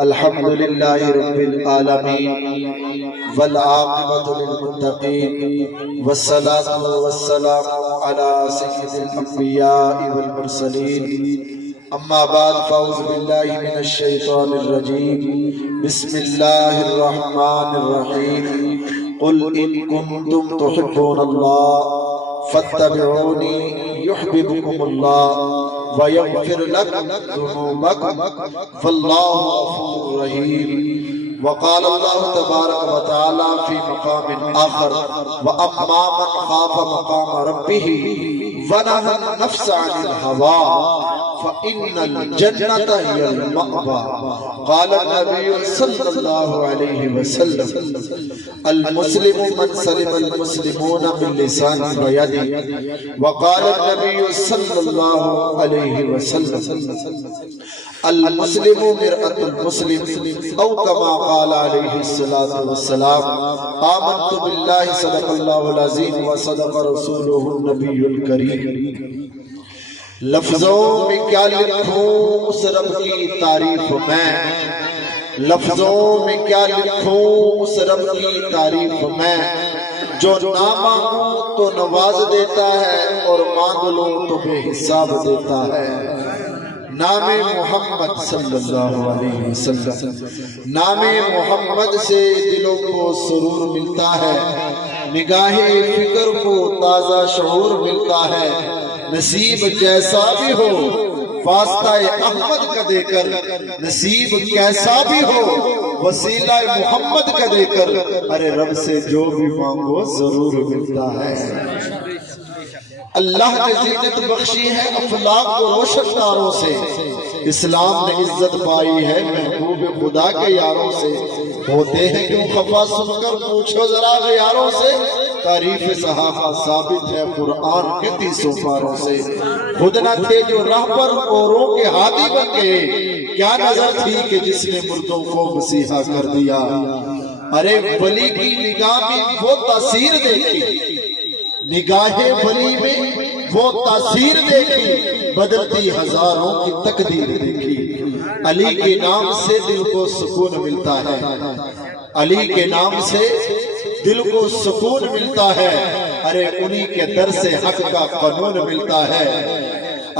الحمد لله رب العالمين والعاقبة للمتقين والصلاة والسلام على سيد الأنبياء والمرسلين أما بعد فأعوذ بالله من الشيطان الرجيم بسم الله الرحمن الرحيم قل إن كنتم تحبون الله فاتبعوني يحببكم الله ويغفر لكم ذنوبكم فالله غفور رحيم. وقال الله تبارك وتعالى في مقام آخر وأما من خاف مقام ربه ونهى النفس عن الهوى فإن الجنة هي المأوى. قال النبي صلى الله عليه وسلم المسلم من سلم المسلمون من لسانه ويده. وقال النبي صلى الله عليه وسلم المسلم مرآة المسلم أو كما قال عليه الصلاة والسلام. آمنت بالله صدق الله العظيم وصدق رسوله النبي الكريم. لفظوں میں کیا لکھوں اس رب کی تعریف میں، لفظوں میں کیا لکھوں اس رب کی تعریف میں، جو نہ مانگوں تو نواز دیتا ہے اور مانگ لو تو بے حساب دیتا ہے. نام محمد صلی اللہ علیہ وسلم، نام محمد سے دلوں کو سرور ملتا ہے، نگاہ فکر کو تازہ شعور ملتا ہے. نصیب جیسا بھی ہو واسطہ احمد کا دے کر، نصیب کیسا بھی ہو وسیلہ محمد کا دے کر، ارے رب سے جو بھی مانگو ضرور ملتا ہے. اللہ نے زینت بخشی ہے افلاق کو روشن تاروں سے، اسلام نے عزت پائی ہے محبوب خدا کے یاروں سے. ہوتے ہیں کیوں خفا سن کر پوچھو ذرا غیاروں سے، تعریف صحابہ ثابت ہے قرآن کے 30 پاروں سے. خود نہ تھے جو راہ پر اوروں کے ہادی بن گئے، کیا نظر تھی کہ جس نے مردوں کو مسیحا کر دیا. ارے ولی کی نگاہ میں وہ تاثیر دیکھی، نگاہ ولی میں وہ تاثیر دیکھی، بدلتی ہزاروں کی تقدیر دیکھی. علی کے نام سے دل کو سکون ملتا ہے، علی کے نام سے دل کو سکون ملتا ہے. ارے انہی کے در سے حق کا قانون ملتا ہے،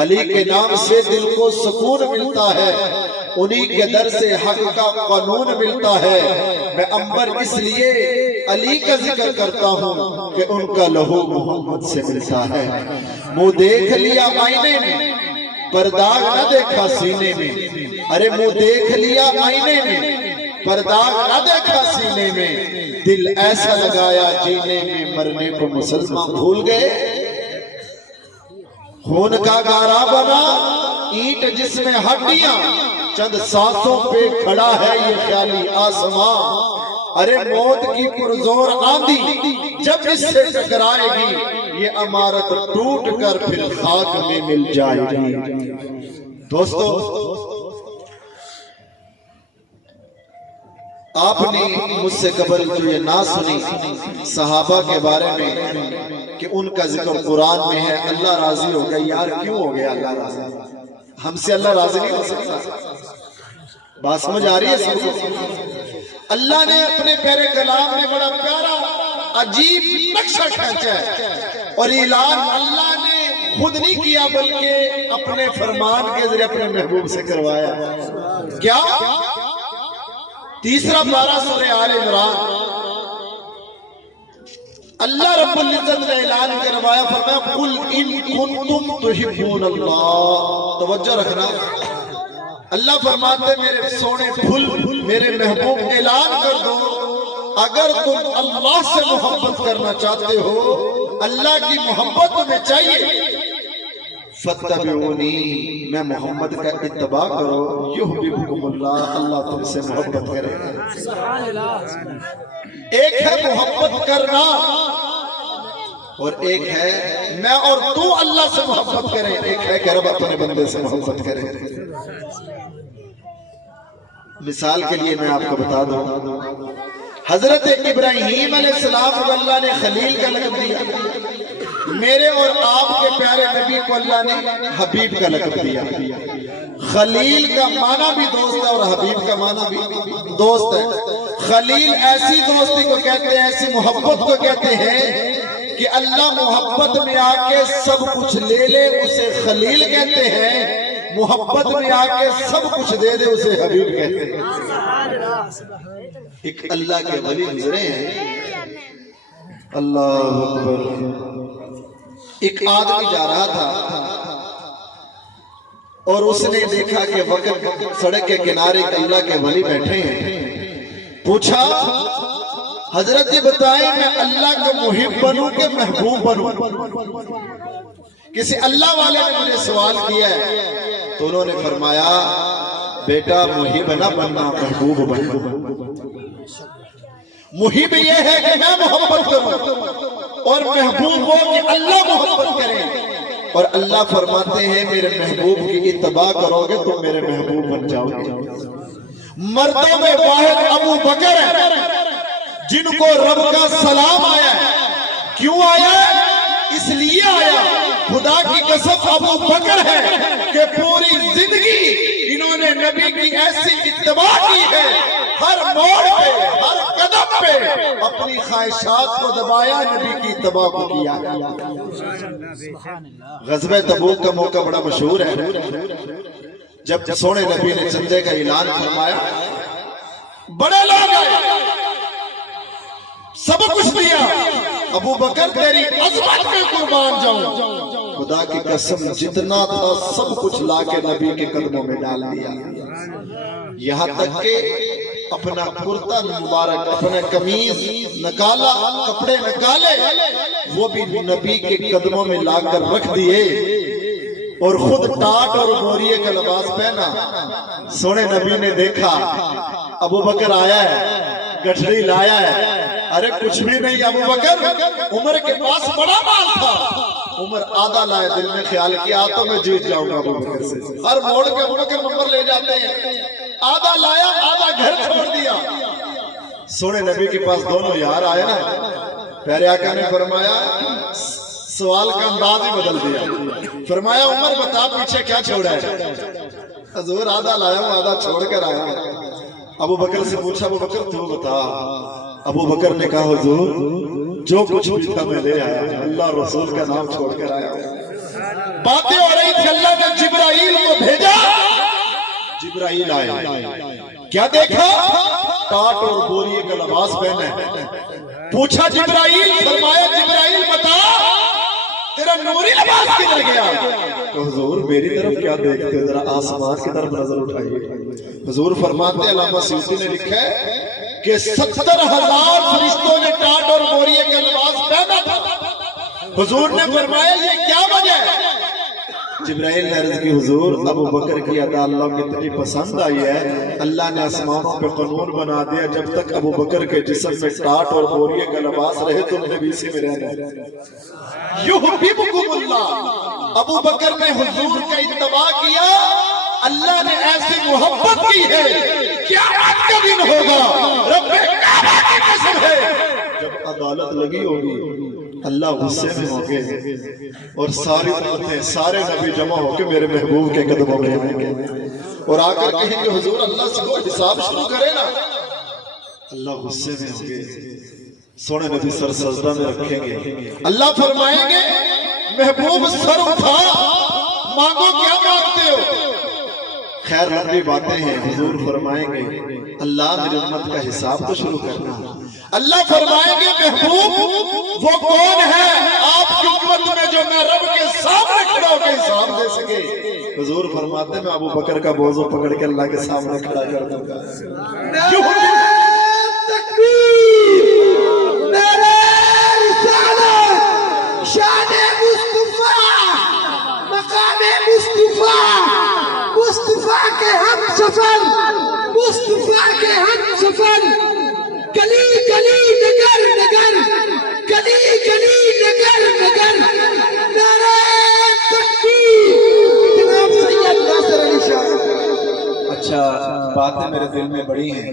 علی کے نام سے دل کو سکون ملتا ہے، انہی کے در سے حق کا قانون ملتا ہے. میں عنبر اس لیے علی کا ذکر کرتا ہوں کہ ان کا لہو محمد سے ملتا ہے. منہ دیکھ لیا آئینے میں پرداغ نہ دیکھا سینے میں، ارے منہ دیکھ لیا آئینے میں پرداغ نہ دیکھا سینے میں، دل ایسا لگایا جینے میں مرنے کو مسلمان بھول گئے. خون کا گارا بنا اینٹ جس میں ہڈیاں، چند سانسوں پہ کھڑا ہے یہ خیالی آسمان. ارے موت کی پرزور آندھی جب اس سے ٹکرائے گی، یہ عمارت ٹوٹ کر پھر خاک میں مل جائے گی. دوستو، آپ نے مجھ سے قبل جو یہ نہ سنی صحابہ کے بارے میں کہ ان کا ذکر قرآن میں ہے، اللہ راضی ہو گیا. یار کیوں ہو گیا اللہ راضی؟ ہم سے اللہ راضی نہیں ہو سکتا. بات سمجھ آ رہی ہے سب کو؟ اللہ نے اپنے پیارے کلام میں بڑا پیارا عجیب نقشہ کھینچا ہے، اور اعلان اللہ نے خود نہیں کیا بلکہ اپنے فرمان کے ذریعے اپنے محبوب سے کروایا. کیا؟ 3 پارہ سورہ آل عمران. اللہ رب العزت نے اعلان کروایا، فرمایا قل ان کنتم تحبون اللہ. توجہ رکھنا، اللہ فرماتے میرے سونے پھول میرے محبوب اعلان کر دو، اگر تم اللہ سے محبت کرنا چاہتے ہو، اللہ کی محبت تمہیں چاہیے، فاتبعونی، میں محمد کا اتباع کرو، یحببکم اللہ، اللہ تم سے محبت کرے. ایک ہے محبت کرنا اور ایک ہے میں اور تو اللہ سے محبت کریں، ایک ہے کہ رب اپنے بندے سے محبت کرے. مثال کے لیے میں آپ کو بتا دوں، حضرت ابراہیم علیہ السلام کو اللہ نے خلیل کا لقب دیا. میرے اور آپ کے پیارے نبی کو اللہ نے حبیب کا لقب دیا۔ خلیل کا معنی بھی دوست ہے اور حبیب کا معنی بھی دوست ہے۔ خلیل ایسی دوستی کو کہتے ہیں، ایسی محبت کو کہتے ہیں کہ اللہ محبت میں آ کے سب کچھ لے لے، اسے خلیل کہتے ہیں۔ محبت میں آ کے سب کچھ دے دے، اسے حبیب کہتے ہیں۔ ایک اللہ کے ولی گزرے ہیں، اللہ اکبر۔ ایک آدمی جا رہا تھا اور اس نے دیکھا کہ وقت سڑک کے کنارے ایک اللہ کے ولی بیٹھے ہیں۔ پوچھا، حضرت جی بتائیں میں اللہ کا محب بنوں کہ محبوب بنوں؟ کسی اللہ والے نے مجھے سوال کیا ہے تو انہوں نے فرمایا، بیٹا محب نہ بننا، محبوب بننا۔ محب یہ ہے کہ میں محبت کروں اور محبوب ہو کہ اللہ محبت کرے، اور اللہ فرماتے ہیں میرے محبوب کی اتباع کرو گے تو میرے محبوب بن جاؤ گے۔ مردوں میں واحد ابو بکر ہے جن کو رب کا سلام آیا ہے۔ کیوں آیا ہے؟ اس لیے آیا، خدا کی قسم ابو بکر ہے کہ پوری زندگی انہوں نے نبی کی ایسی اتباع کی ہے، ہر موڑ پہ ہر قدم پہ اپنی خواہشات کو دبایا، نبی کی اتباع کو کیا۔ غزوہ تبوک کا موقع بڑا مشہور ہے، جب سونے نبی نے چندے کا اعلان فرمایا، بڑے لوگ آئے، سب کچھ دیا، ابو بکر تیری عظمت میں قربان جاؤں۔ خدا کی قسم جتنا تھا سب کچھ لا کے نبی کے قدموں میں ڈال دیا، یہاں تک کہ اپنا کرتا مبارک، اپنا قمیض نکالا، کپڑے نکالے، وہ بھی نبی کے قدموں میں لا کر رکھ دیے، اور خود ٹاٹ اور موریے کا لباس پہنا۔ سونے نبی نے دیکھا ابو بکر آیا ہے، گٹھڑی لایا ہے، ارے کچھ بھی نہیں ابو بکر، عمر کے پاس بڑا مال تھا، عمر آدھا لائے، دل میں خیال کیا تو میں جیت جاؤں گا ابو بکر سے۔ ہر موڑ کے ابو بکر نمبر لے جاتے ہیں، آدھا لایا آدھا گھر چھوڑ دیا۔ سونے نبی کے پاس دونوں یار آئے نا، پیارے آقا نے فرمایا، سوال کا انداز ہی بدل دیا، فرمایا عمر بتا پیچھے کیا چھوڑا ہے؟ حضور آدھا لایا ہوں آدھا چھوڑ کر آیا۔ ابو بکر سے پوچھا، ابو بکر تو بتا۔ ابو بکر نے کہا، حضور جو کچھ بھی تھا میں لے آیا، اللہ رسول کا نام چھوڑ کر آیا۔ باتیں ہو رہی تھی، اللہ نے جبرائیل کو بھیجا، جبرائیل آئے، کیا دیکھا؟ ٹاٹ اور بوریے کا لباس پہنے۔ پوچھا جبرائیل، فرمایا جبرائیل بتا تیرا نوری لباس کدھر گیا؟ تو حضور میری طرف کیا دیکھتے، ذرا آسمان کی طرف نظر اٹھائیے۔ حضور فرماتے ہیں، علامہ سیوطی نے لکھا ہے کہ 70,000 فرشتوں نے ٹاٹ اور بوریے کا لباس پہنا تھا۔ حضور نے فرمایا یہ کیا وجہ ہے؟ جبرائیل نے عرض کی، حضور ابو بکر کی ادا اللہ کو اتنی پسند آئی ہے، اللہ نے آسمانوں پہ قانون بنا دیا، جب تک ابو بکر کے جسم میں ٹاٹ اور بوریے کا لباس رہے تم نے بھی اسی میں رہنا۔ یحببکم اللہ، ابو بکر نے حضور کا اتباع کیا، اللہ نے ایسی محبت کی ہے، قیامت کا دن ہوگا، رب کعبہ کی قسم ہے، جب عدالت لگی ہوگی اللہ غصے میں ہوں گے اور ساری امتیں سارے نبی جمع ہو کے میرے محبوب کے قدموں میں آئیں گے اور آ کر کہیں گے، حضور اللہ سے کوئی حساب شروع کرے نا۔ اللہ غصے میں ہوں گے، سونے نبی سر سجدہ میں رکھیں گے، اللہ فرمائیں گے محبوب سر اٹھا، مانگو کیا مانگتے ہو؟ خیر لمبی باتیں ہیں، حضور فرمائیں گے اللہ میری امت کا حساب تو شروع کرنا۔ اللہ فرمائیں گے محبوب وہ کون ہے آپ کی امت میں جو میں رب کے سامنے کھڑا ہو کے حساب دے سکے؟ حضور فرماتے ہیں میں ابو بکر کا بوزو پکڑ کے اللہ کے سامنے کھڑا کر دوں گا۔ تکبیر، نعرہ رسالت، شان مصطفیٰ، مقام مصطفیٰ، مصطفیٰ کے ہم سفر، مصطفیٰ کے ہم سفر، گلی گلی نگر نگر، گلی گلی نگر نگر، نعرہ تکبیر، جناب سید ناصر علی شاہ۔ اچھا باتیں میرے دل میں بڑی ہیں،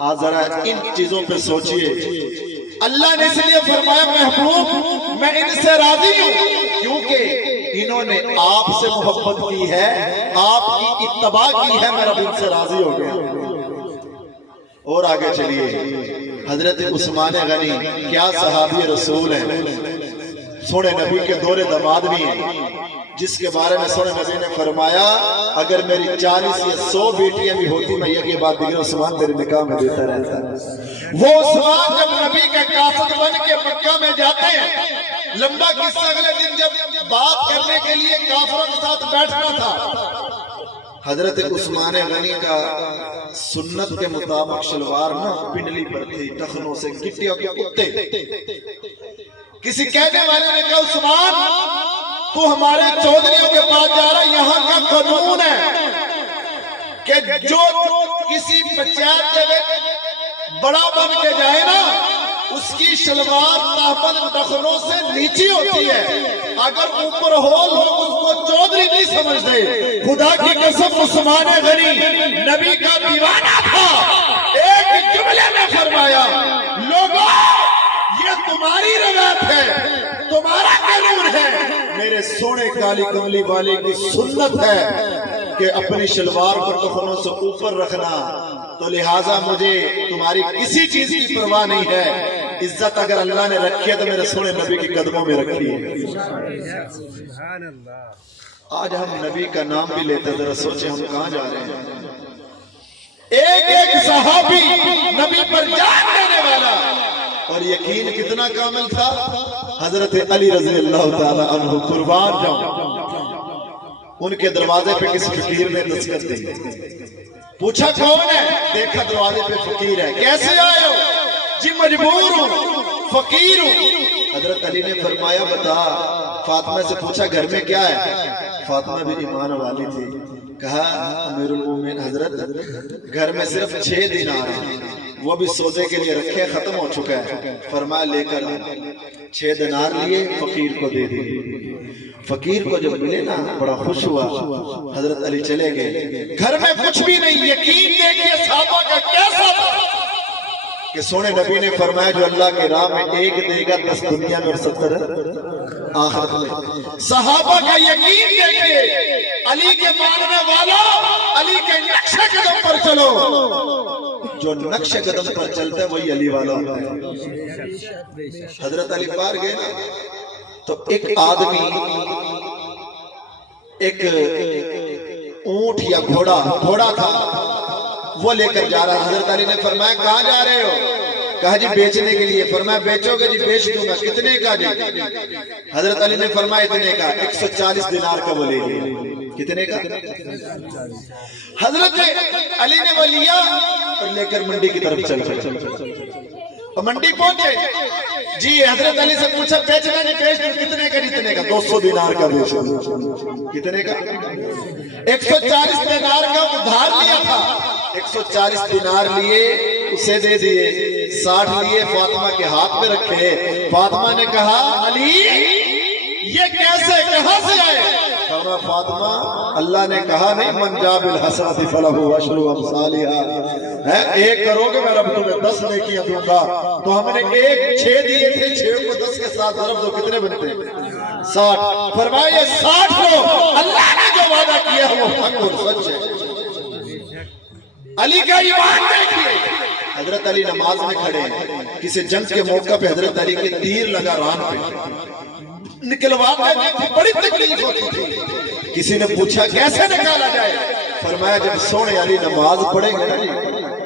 آج ذرا ان چیزوں پہ سوچئے. اللہ نے اس لیے فرمایا محبوب میں ان سے راضی ہوں کیونکہ انہوں نے آپ سے محبت کی ہے, آپ کی اتباع کی ہے, میں رب ان سے راضی ہو گیا. اور آگے چلیے, حضرت عثمان غنی کیا صحابی رسول ہیں, سونے نبی کے دور داماد بھی ہیں, جس کے بارے میں سونے نبی نے فرمایا اگر میری 40 یا 100 بیٹیاں بھی ہوتی میں یہ بات دیگر عثمان تیرے نکاح میں دیتا رہتا. وہ عثمان جب نبی کے قاصد بن کے مکہ میں جاتے ہیں, لمبا قصہ, اگلے دن جب بات کرنے کے لیے کافروں کے ساتھ بیٹھنا تھا, حضرت عثمان غنی کا سنت کے مطابق شلوار نہ پنڈلی پر تھی, ٹخنوں سے گٹیوں کے کتے. کسی کہنے والے نے کہا عثمان تو ہمارے چودھریوں کے پاس جا رہا, یہاں کا قانون ہے کہ جو کسی پنچایت کے بڑا بن کے جائے نا اس کی شلوار تاپن ٹخنوں سے نیچی ہوتی ہے, اگر اوپر ہول ہو اس کو چودھری نہیں سمجھتے. خدا کی قسم عثمان غنی نبی کا دیوانہ تھا, ایک جملے میں فرمایا لوگوں یہ تمہاری روایت ہے, تمہارا قانون ہے, میرے سونے کالی کملی والے کی سنت ہے کہ اپنی شلوار کو ٹخنوں سے اوپر رکھنا, تو لہٰذا مجھے تمہاری کسی چیز کی پرواہ نہیں ہے. عزت اگر اللہ نے رکھی ہے تو میرے سونے نبی کی قدموں میں رکھی ہے. آج ہم نبی کا نام بھی لیتے ہیں, ذرا سوچیں ہم کہاں جا رہے ہیں. ایک ایک صحابی نبی پر جان دینے والا, اور یقین کتنا کامل تھا. حضرت علی رضی اللہ تعالی عنہ قربان جاؤں, ان کے دروازے پہ کسی فقیر نے دستخط دی, پوچھا کون ہے, دیکھا دروازے پہ فقیر ہے, کیسے آئے ہو, جی مجبور ہوں, فقیر ہوں. حضرت علی نے فرمایا بتا. فاطمہ سے پوچھا گھر میں کیا ہے, فاطمہ بھی ایمان والی تھی, کہا امیر المومنین حضرت گھر میں صرف 6 دینار ہیں, وہ بھی سودے کے لیے رکھے, ختم ہو چکا ہے. فرمایا لے کر 6 دینار لیے, فقیر کو دے دیے. فقیر کو جب ملے نا بڑا خوش ہوا. حضرت علی چلے گئے, گھر میں کچھ بھی نہیں. یقین دیکھیے صحابہ کا کیسا تھا کہ سونے نبی نے فرمایا جو اللہ کے راہ میں 1 دے گا 10 دنیا میں اور 70 آخرت میں. صحابہ کا یقین دیکھیے, علی کے ماننے والا علی کے نقش قدم پر چلو, جو نقش قدم پر چلتا ہے وہی علی والا ہوتا ہے. حضرت علی پار گئے نا تو ایک آدمی ایک اونٹ یا گھوڑا تھا, وہ لے کر جا رہا. حضرت علی نے فرمایا کہاں جا رہے ہو, کہا جی بیچنے کے لیے. فرمایا بیچو گے, جی بیچ دوں گا. کتنے کا جی؟ حضرت علی نے فرمایا اتنے کا. 140 دینار کا وہ لے لیا. کتنے کا؟ حضرت علی نے وہ لیا اور لے کر منڈی کی طرف چل. منڈی پہنچے, جی حضرت علی سے پوچھا بیچنا نہیں, بیچ دوں. کتنے کا؟ اتنے کا. 200 دینار کا بیچ. کتنے کا؟ 140 دینار کا ادھار لیا تھا. 140 دینار لیے, اسے دے دیے. 60 لیے, فاطمہ کے ہاتھ میں رکھے. فاطمہ نے کہا علی یہ کیسے, کہاں سے آئے؟ فرمایا فاطمہ اللہ نے کہا نہیں من جاء بالحسنۃ فلہ عشر امثالها, ایک کرو گے میں رب تمہیں 10 نیکیاں دوں گا. تو ہم نے 6 دیے تھے, 6 کو 10 کے ساتھ ضرب دو, کتنے بنتے ہیں؟ 60. فرمایا یہ 60 لو, اللہ نے جو وعدہ کیا ہے وہ حق اور سچ ہے. علی کا ایمان دیکھیے. حضرت علی نماز میں کھڑے ہیں, کسی جنگ کے موقع پہ حضرت علی کے تیر لگا ران پہ, نکلوانے میں بڑی تکلیف ہوتی تھی. کسی نے پوچھا کیسے نکالا جائے؟ فرمایا جب سونے علی نماز پڑھیں گے نا,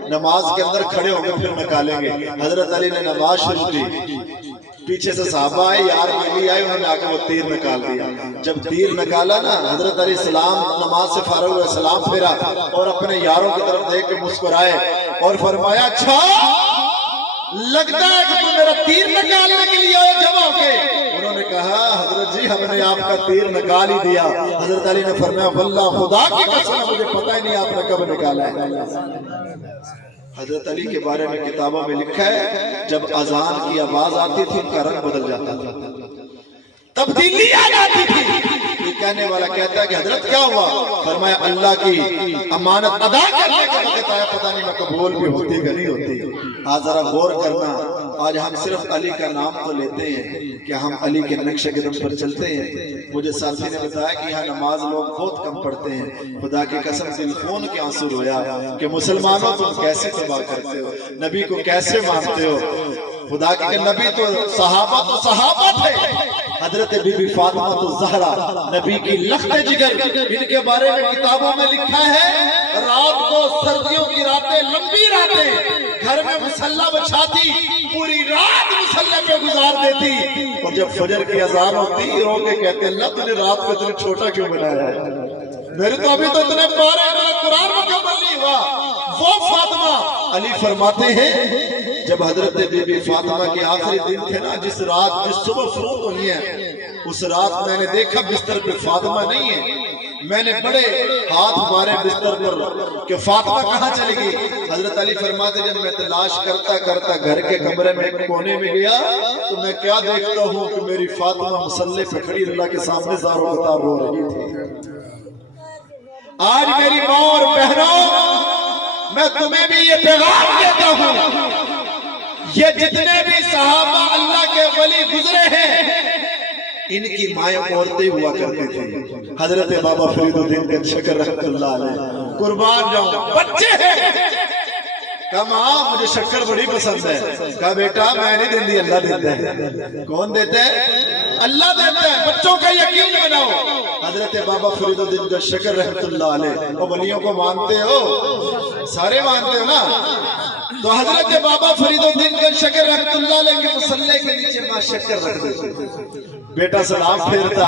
نماز کے اندر کھڑے ہوں گے پھر نکالیں گے. حضرت علی نے نماز شروع کی, پیچھے سے صحابہ آئے, یار ملی آئے, انہوں نے آ کے وہ تیر نکال دیا. جب تیر نکالا نا حضرت علی سلام نماز سے فارغ ہوئے, سلام پھیرا اور اپنے یاروں کی طرف دیکھ کے مسکرائے اور فرمایا اچھا لگتا ہے کہ تم میرا تیر نکالنے کے لیے آئے جمع ہو کے. انہوں نے کہا حضرت جی ہم نے آپ کا تیر نکال ہی دیا. حضرت علی نے فرمایا واللہ خدا کی قسم مجھے پتہ ہی نہیں آپ نے کب نکالا ہے. حضرت علی کے بارے میں کتابوں میں لکھا ہے جب اذان کی آواز آتی تھی ان کا رنگ بدل جاتا تھا, تبدیلی آ جاتی تھی۔ یہ کہنے والا کہتا ہے کہ حضرت کیا ہوا؟ فرمایا اللہ کی امانت ادا کرنے کا وقت آیا، پتہ نہیں میں قبول بھی ہوتی کہ نہیں ہوتی۔ آج ذرا غور کرنا، آج ہم صرف علی کا نام تو لیتے ہیں کہ ہم علی کے نقش قدم پر چلتے ہیں۔ مجھے ساتھی نے بتایا کہ یہاں نماز لوگ بہت کم پڑھتے ہیں۔ خدا کی قسم دل خون کے آنسو رویا کہ مسلمانوں تم کیسے تباہ کرتے ہو، نبی کو کیسے مانتے ہو۔ خدا کے نبی تو صحابہ تھے، حضرت بی بی فاطمہ تو زہرا نبی کی لخت جگر، ان کے بارے میں کتابوں میں لکھا ہے رات کو سردیوں کی راتیں، لمبی راتیں گھر میں مصلی بچھاتی، پوری رات مصلی پہ گزار دیتی، اور جب فجر کی اذان ہوتی رو کے کہتے اللہ تو نے رات کو اتنا چھوٹا کیوں بنایا ہے، میرے تو ابھی تو اتنے پارے میرا قرآن مکمل نہیں ہوا۔ وہ فاطمہ علی فرماتے ہیں جب حضرت بی بی فاطمہ کے آخری دن تھے نا، جس صبح فروغ ہوئی ہے، اس رات میں نے دیکھا بستر پہ فاطمہ نہیں ہے، میں نے بڑے ہاتھ مارے بستر پر کہ فاطمہ کہاں چلی گئی۔ حضرت علی فرماتے جب میں تلاش کرتا کرتا گھر کے کمرے میں ایک کونے میں گیا تو میں کیا دیکھتا ہوں کہ میری فاطمہ مصلی پہ کھڑی اللہ کے سامنے زاروں قطار رو رہی تھی۔ آج میری ماں اور بہنوں، میں تمہیں بھی یہ پیغام دیتا ہوں، یہ جتنے بھی صحابہ اللہ کے ولی گزرے ہیں ان کی مائیں عورتیں ہوا کرتی تھی۔ حضرت بابا فرید الدین گنج شکر رحمت اللہ علیہ قربان جاؤں بچے ہیں، کہا ماں مجھے شکر بڑی پسند ہے، کہا بیٹا میں نہیں دیندی اللہ دیتا ہے۔ کون دیتا ہے؟ اللہ دیتا ہے، بچوں کا یقین بناؤ۔ حضرت بابا فرید الدین گنج شکر رحمت اللہ علیہ، وہ ولیوں کو مانتے ہو؟ سارے مانتے ہو نا؟ تو حضرت بابا فرید الدین گنج شکر رحمت اللہ علیہ کے مصلی کے نیچے ماں شکر رکھ دیتی، بیٹا سلام پھیرتا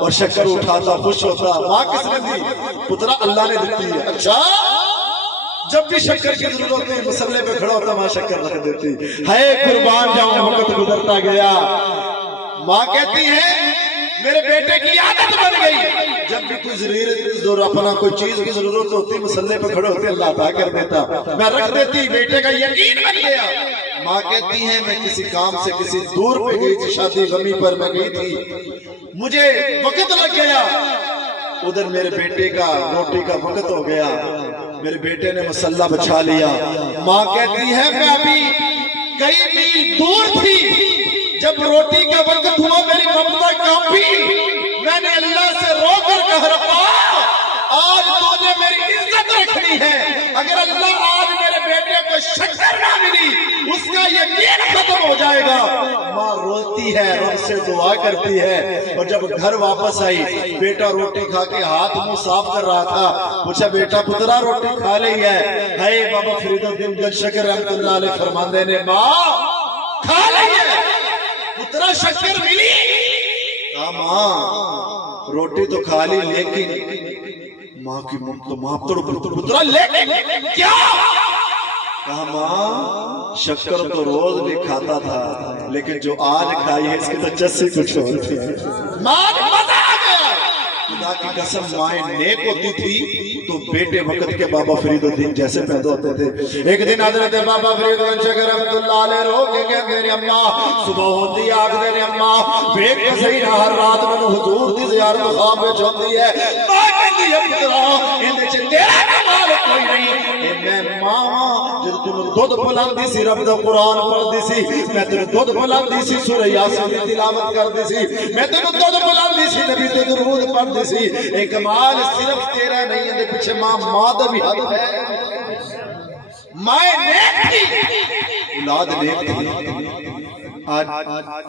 اور شکر اٹھاتا، خوش ہوتا۔ ماں کس نے دی؟ پترا اللہ نے دیتی ہے۔ اچھا، جب بھی شکر کی ضرورت ہوتی مصلی پہ کھڑا ہوتا ماں شکر رکھ دیتی۔ ہے قربان جاؤں، وقت گزرتا گیا، ماں کہتی ہے میرے بیٹے کی عادت بن گئی، جب بھی کوئی ضرورت اپنا کوئی چیز کی ضرورت ہوتی مصلی پہ کھڑے ہوتے اللہ عطا کر دیتا، میں رکھ دیتی، بیٹے کا یقین بن گیا۔ ماں کہتی ہے میں کسی کام سے کسی دور پہ گئی تھی، شادی غمی پر میں گئی تھی، مجھے وقت لگ گیا، ادھر میرے بیٹے کا روٹی کا وقت ہو گیا، میرے بیٹے نے مصلی بچھا لیا۔ ماں کہتی ہے میں ابھی کئی میل دور تھی، جب روٹی کا وقت ہوا میری ممتا کانپی، میں نے اللہ سے رو کر کہا ربا آج تو نے میری عزت رکھنی ہے، اگر اللہ آج میرے بیٹے کو شکر نہ ملی اس کا یقین ختم ہو جائے گا۔ ماں روتی ہے، رب سے دعا کرتی ہے، اور جب گھر واپس آئی بیٹا روٹی کھا کے ہاتھ منہ صاف کر رہا تھا، پوچھا بیٹا پترا روٹی کھا لی ہے؟ ہے بابا فرید الدین گنج شکر رحمت اللہ علیہ فرماندے نے ماں کھا لی ہے، پترا شکر ملی؟ کہا ماں روٹی تو کھا لی لیکن ماں کی پترا لیکن کیا؟ کہا ماں شکر تو روز بھی کھاتا تھا لیکن جو آج کھائی ہے اس کی تو چسی کچھ اور تھی۔ ماں نے مزہ آ گیا۔ خدا کی قسم مائیں نیک ہوتی تھی تو بیٹے وقت کے بابا فرید الدین جیسے پیدا ہوتے تھے۔ ایک دن حضرت بابا فرید الدین شکر رحمت اللہ علیہ رو کے کہ میری اماں صبح ہوتی ہے آگ دے اماں بیٹ کے صحیح نہ ہر رات میں حضور دی زیارت خواب میں چھوڑتی ہے، ماں کہتی ہے پترا اندھے چھے تیرا کمال کوئی نہیں، میں ماں جب تم دودھ پلاندی سی رب دا قرآن پڑھ دی سی، میں تم دودھ پلاندی سی سورہ یاسین کی تلاوت کر دی سی، میں تم دودھ پلاندی سی نبی تے درود پڑھ دی سی، ایک کمال صرف تیرا نہیں ہے، پیچھے ماں ماں بھی حد ہے، مائیں نیک تھی اولاد نیک تھی۔ آج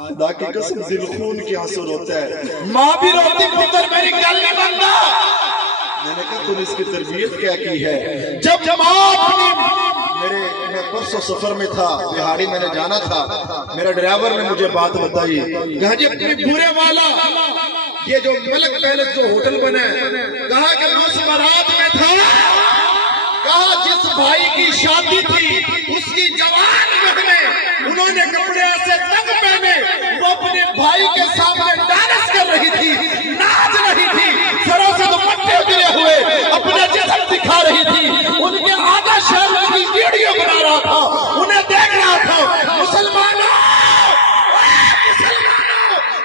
خدا کی قسم دل خون کی آنسو روتا ہے، ماں بھی روتی پتر میری گل نہیں بنتا۔ میں نے کہا تم اس کی تربیت کیا کی ہے؟ جب جماعت میں پرسوں سفر میں تھا، بہاڑی میں نے جانا تھا، میرا ڈرائیور نے مجھے بات بتائی، کہا جی اپنی بورے والا یہ جو ملک پیلس جو ہوٹل بنا ہے، کہا کہ میں اس بارات میں تھا، کہا جس بھائی کی شادی تھی اس کی جوان بہنیں انہوں نے کپڑے ایسے تنگ پہنے، وہ اپنے بھائی کے سامنے ڈانس کر رہی تھی، ناچ رہی تھی، سروں سے دوپٹے گرے ہوئے اپنا جسم دکھا رہی تھی، ان کے آدھا شہر کی ویڈیو بنا رہا تھا، انہیں دیکھ رہا تھا۔ مسلمانوں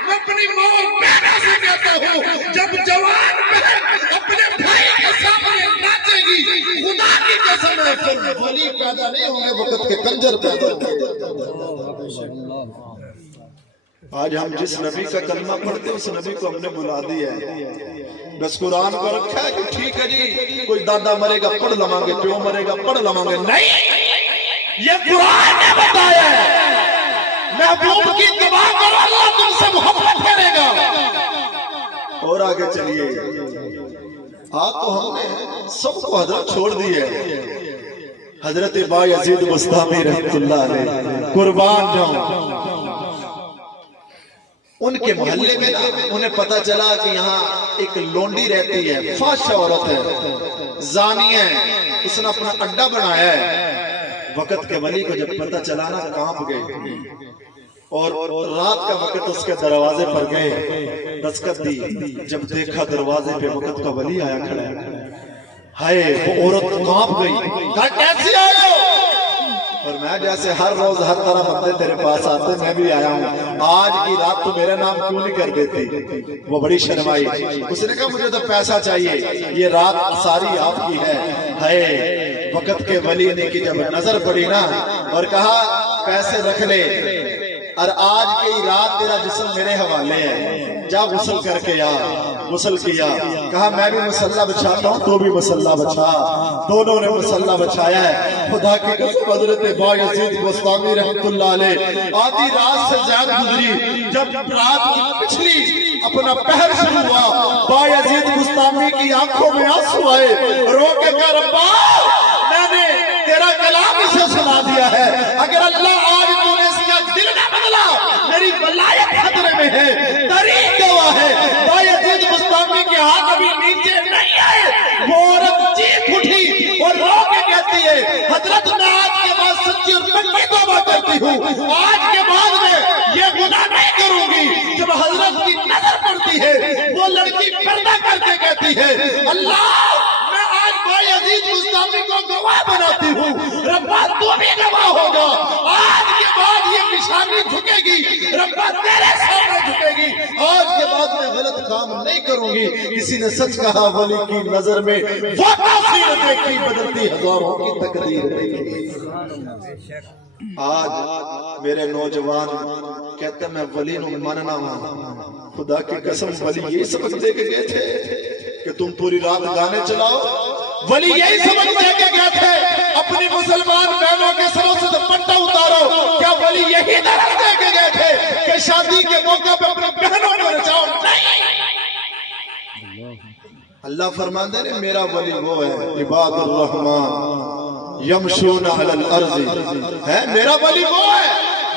میں اپنی ماں کی قسم ہے پھر ولی پیدا نہیں ہوں گے، وقت کے کنجر پیدا ہوں گے۔ آج ہم جس نبی کا کلمہ پڑھتے ہیں اس نبی کو ہم نے بلا دیا ہے، بس قرآن کو رکھا ہے کہ ٹھیک ہے جی کوئی دادا مرے گا پڑھ لواں گے، پیو مرے گا پڑھ لواں گے، نہیں، یہ قرآن نے بتایا ہے محبوب کی اتباع کرو اللہ تم سے محبت کرے گا۔ اور آگے چلیے، آج تو ہم نے سب کو حضرت چھوڑ دی ہے، حضرت بایزید بستامی رحمت اللہ علیہ قربان جاؤں، ان کے محلے میں انہیں پتا چلا کہ یہاں ایک لونڈی رہتی ہے، فحش عورت ہے، زانی ہے، اس نے اپنا اڈا بنایا ہے۔ وقت کے ولی کو جب پتا چلا نا کانپ گئے، اور رات کا وقت اس کے دروازے پر گئے، دستک دی، جب دیکھا دروازے پہ وقت کا ولی آیا کھڑا ہے، ہائے وہ عورت کانپ گئی، کہا کیسی آئے ہو؟ اور میں جیسے ہر روز ہر طرح بندے تیرے پاس آتے میں بھی آیا ہوں، آج کی رات تو میرا نام کیوں نہیں کر دیتی؟ وہ بڑی شرمائی، اس نے کہا مجھے تو پیسہ چاہیے، یہ رات ساری آپ کی ہے۔ ہے وقت کے ولی نے کی جب نظر پڑی نا اور کہا پیسے رکھ لے، اور آج کی رات تیرا جسم میرے حوالے ہے، جا غسل کر کے آ۔ غسل کیا، کہا میں بھی مسلح بچھاتا ہوں تو بھی مسلح بچھا، دونوں نے مسلح بچھایا ہے۔ خدا کی قسم حضرت بایزید بستامی رحمت اللہ علیہ آدھی رات سے زیادہ گزری، جب رات کی پچھلی اپنا پہر شروع ہوا، بایزید بستامی کی آنکھوں میں آنسو آئے، رو کے کہا ربا میں نے تیرا کلام اسے سنا دیا ہے، اگر اللہ آج تو نے اس کا دل نہ بدلا میری ولایت خطرے میں ہے۔ تاریخ گواہ ہے بایزید بستامی کے ہاتھ ابھی نیچے نہیں آئے، وہ عورت چیخ اٹھی اور رو کے کہتی ہے حضرت میں آج کے بعد سچی اور پکی توبہ کرتی ہوں، آج کے بعد میں یہ گناہ نہیں کروں گی۔ جب حضرت کی نظر پڑتی ہے وہ لڑکی پردہ کر کے کہتی ہے اللہ میں آج بایزید بستامی کو گواہ بناتی ہوں، ربا تو بھی گواہ ہوگا، آج کے بعد یہ نشانی جھکے گی، ربا تیرے سامنے جھکے گی، آج کے بعد میں غلط کام نہیں کروں گی۔ کسی نے سچ کہا ولی کی نظر میں وہ تاثیر دیکھی بدلتی ہزاروں کی تقدیر دیکھی۔ آج میرے نوجوان کہتے ہیں میں ولی نو ماننا ہوں، خدا کی قسم ولی یہی سبق دے کے گئے تھے کہ تم پوری رات گانے چلاؤ؟ ولی یہی سبق دے کے گئے تھے اپنی مسلمان بہنوں کے سروں سے دوپٹہ اتارو؟ کیا ولی یہی درس دے کے گئے تھے کہ شادی کے موقع پہ اپنی بہنوں کو نچاؤ؟ نہیں، اللہ فرماتے ہیں میرا ولی وہ ہے عباد الرحمن یمشون علی الارض، ہے میرا ولی وہ ہے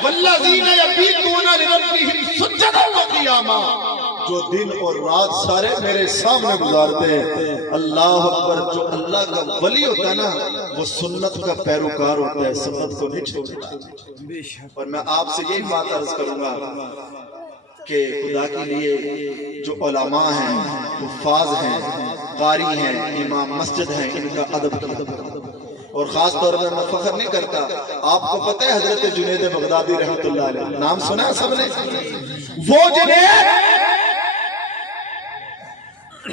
والذین یبیتون لربہم سجدا وقیاما، جو دن اور رات سارے میرے سامنے گزارتے ہیں۔ اللہ اکبر، جو اللہ کا ولی ہوتا ہے نا وہ سنت کا پیروکار ہوتا ہے، سنت کو نہیں چھوڑتا۔ اور میں آپ سے یہی بات عرض کروں گا کہ خدا کے لیے جو علماء ہیں، حفاظ ہیں، قاری ہیں، امام مسجد ہیں، ان کا ادب کرو، اور خاص طور پر میں فخر نہیں کرتا، آپ کو پتہ ہے حضرت جنید بغدادی رحمت اللہ علیہ نام سنا ہے سب نے؟ وہ جنید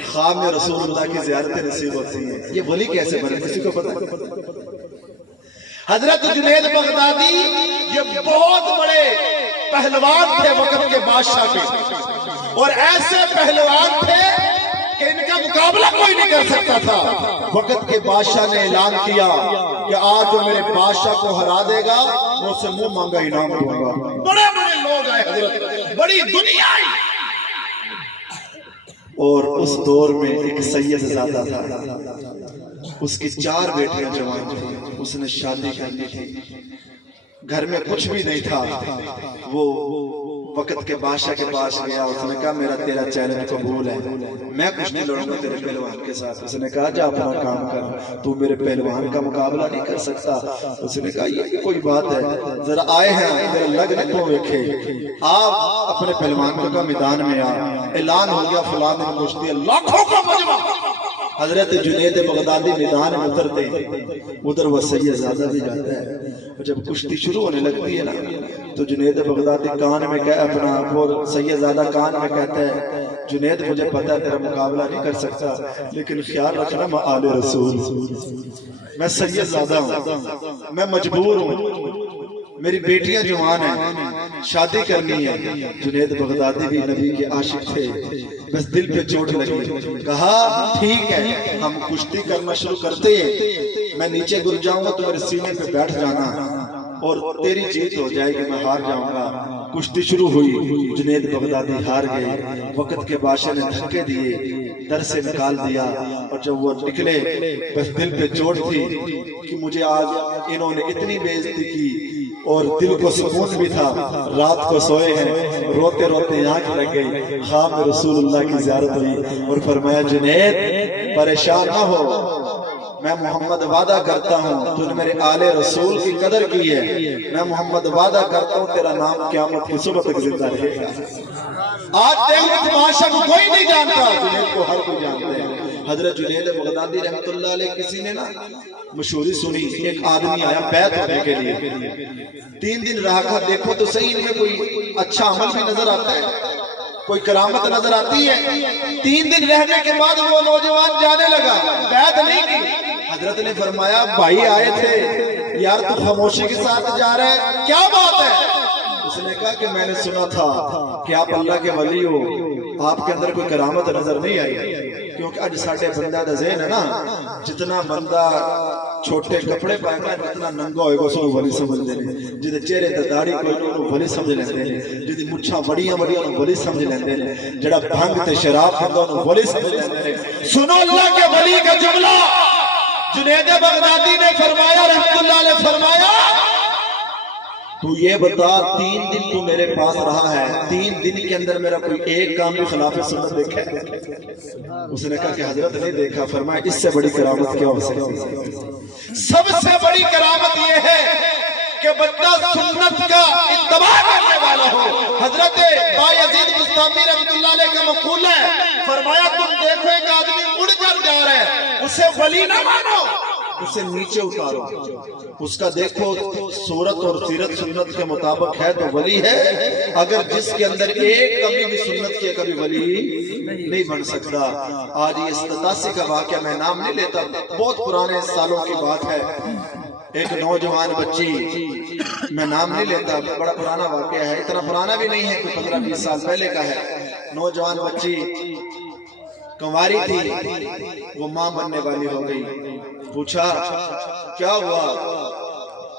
خواب میں رسول اللہ کی زیارتیں نصیب ہوتی ہیں، یہ ولی کیسے بنے کسی کو پتہ ہے؟ حضرت جنید بغدادی یہ بہت بڑے پہلوان تھے وقت کے بادشاہ کے، اور ایسے پہلوان تھے کہ ان کا مقابلہ کوئی نہیں کر سکتا تھا۔ وقت کے بادشاہ نے اعلان کیا کہ آج جو میرے بادشاہ کو ہرا دے گا وہ اسے منہ مانگا انعام دوں گا۔ بڑے بڑے لوگ آئے حضرت، بڑی دنیا آئی، اور اس دور میں ایک سید زادہ تھا، اس کی 4 بیٹیاں جوان تھیں، اس نے شادی کرنی تھی، گھر میں کچھ بھی نہیں تھا۔ وہ وقت کے بادشاہ کے پاس گیا، اس نے کہا میرا تیرا چیلنج قبول ہے، میں کچھ نہیں لڑوں گا تیرے پہلوان کے ساتھ۔ اس نے کہا جا اپنا کام کر، تو میرے پہلوان کا مقابلہ نہیں کر سکتا۔ اس نے کہا یہ کوئی بات ہے، ذرا آئے ہیں میرا لگ نہیں تو ویکھے، آپ اپنے پہلوان کا میدان میں آ۔ اعلان ہو گیا فلاں دن کشتی، لاکھوں کا مجمع، حضرت جنید بغدادی میدان میں اترتے، ادھر وہ سید زادہ بھی جاتا ہے، اور جب کشتی شروع ہونے لگتی ہے نا تو جنید بغدادی کان میں اپنا سید زادہ کان میں کہتا ہے جنید مجھے پتا ہے تیرا مقابلہ نہیں کر سکتا، لیکن خیال رکھنا میں آل رسول، میں سید زادہ ہوں، میں مجبور ہوں، میری بیٹیاں جوان ہیں، شادی کرنی ہے۔ جنید بغدادی بھی نبی کے عاشق تھے، بس دل پہ چوٹ لگی، کہا ٹھیک ہے ہم کشتی کرنا شروع کرتے ہیں، میں نیچے گر جاؤں گا تو میرے سینے پہ بیٹھ جانا اور تیری جیت ہو جائے گی، میں ہار جاؤں گا۔ کشتی شروع ہوئی، جنید بغدادی ہار گئے، وقت کے بادشاہ نے دھکے دیے، در سے نکال دیا، اور جب وہ نکلے بس دل پہ چوٹ تھی کہ مجھے آج انہوں نے اتنی بے عزتی کی، اور دل کو سکون بھی تھا، رات کو سوئے ہیں، روتے روتے آنکھ لگ گئی، خواب میں رسول اللہ کی زیارت ہوئی، اور فرمایا جنید پریشان نہ ہو، میں محمد وعدہ کرتا ہوں تو نے میرے آل رسول کی قدر کی ہے، میں محمد وعدہ کرتا ہوں تیرا نام قیامت کی صبح تک زندہ رہے گا۔ آج دیکھ معاشرہ کو کوئی نہیں جانتا، جنید کو ہر کوئی جانتے ہیں۔ حضرت جنید بغدادی رحمت اللہ علیہ کسی نے نا مشہوری سنی، ایک آدمی آیا بیعت ہونے کے لیے، 3 دن رہا، دیکھو تو صحیح ان میں کوئی اچھا عمل بھی نظر آتا ہے، کوئی کرامت نظر آتی ہے۔ 3 دن رہنے کے بعد وہ نوجوان جانے لگا، بیعت نہیں کی۔ حضرت نے فرمایا بھائی آئے تھے یار، تو خاموشی کے ساتھ جا رہے ہیں، کیا بات ہے؟ اس نے کہا کہ میں نے سنا تھا کہ آپ اللہ کے ولی ہو، آپ کے اندر کوئی کرامت نظر نہیں آئی، کیونکہ اج ساڈے بندہ دا ذہن ہے نا، جتنا بندہ چھوٹے کپڑے پائے گا جتنا ننگا ہوئے گا اس کو ولی سمجھ لیں، جدے چہرے تے داڑھی کوئی نوں ولی سمجھ لیندے نے، جدی مچھاں بڑیاں بڑیاں نوں ولی سمجھ لیندے نے، جڑا بھنگ تے شراب پیندا نوں ولی سمجھ لیندے نے۔ سنو اللہ کے ولی کا جملہ، جنید بغدادی نے فرمایا رحمت اللہ علیہ فرمایا تو یہ بتا 3 دن تو میرے پاس رہا ہے، 3 دن کے اندر میرا کوئی ایک کام بھی خلاف سنت دیکھا ہے؟ اس نے کہا کہ حضرت نہیں دیکھا۔ فرمایا اس سے بڑی کرامت کیا ہو سکتی ہے؟ سب سے بڑی کرامت یہ ہے کہ بندہ سنت کا اتباع کرنے والا ہو۔ حضرت بایزید بستامی رحمت اللہ علیہ کا مقولہ ہے، فرمایا تم دیکھو ایک آدمی اڑ کر جا رہا ہے، اسے ولی نہ مانو، اسے نیچے اتارو، اس کا دیکھو صورت اور سیرت سنت کے مطابق ہے تو ولی ہے، اگر جس کے اندر ایک کمی بھی سنت کی کبھی ولی نہیں بن سکتا۔ آج یہ 87 کا واقعہ میں نام نہیں لیتا، بہت پرانے سالوں کی بات ہے، ایک نوجوان بچی، میں نام نہیں لیتا، بڑا پرانا واقعہ ہے، اتنا پرانا بھی نہیں ہے، کوئی 15-20 سال پہلے کا ہے۔ نوجوان بچی کنواری تھی، وہ ماں بننے والی ہو گئی، پوچھا کیا ہوا؟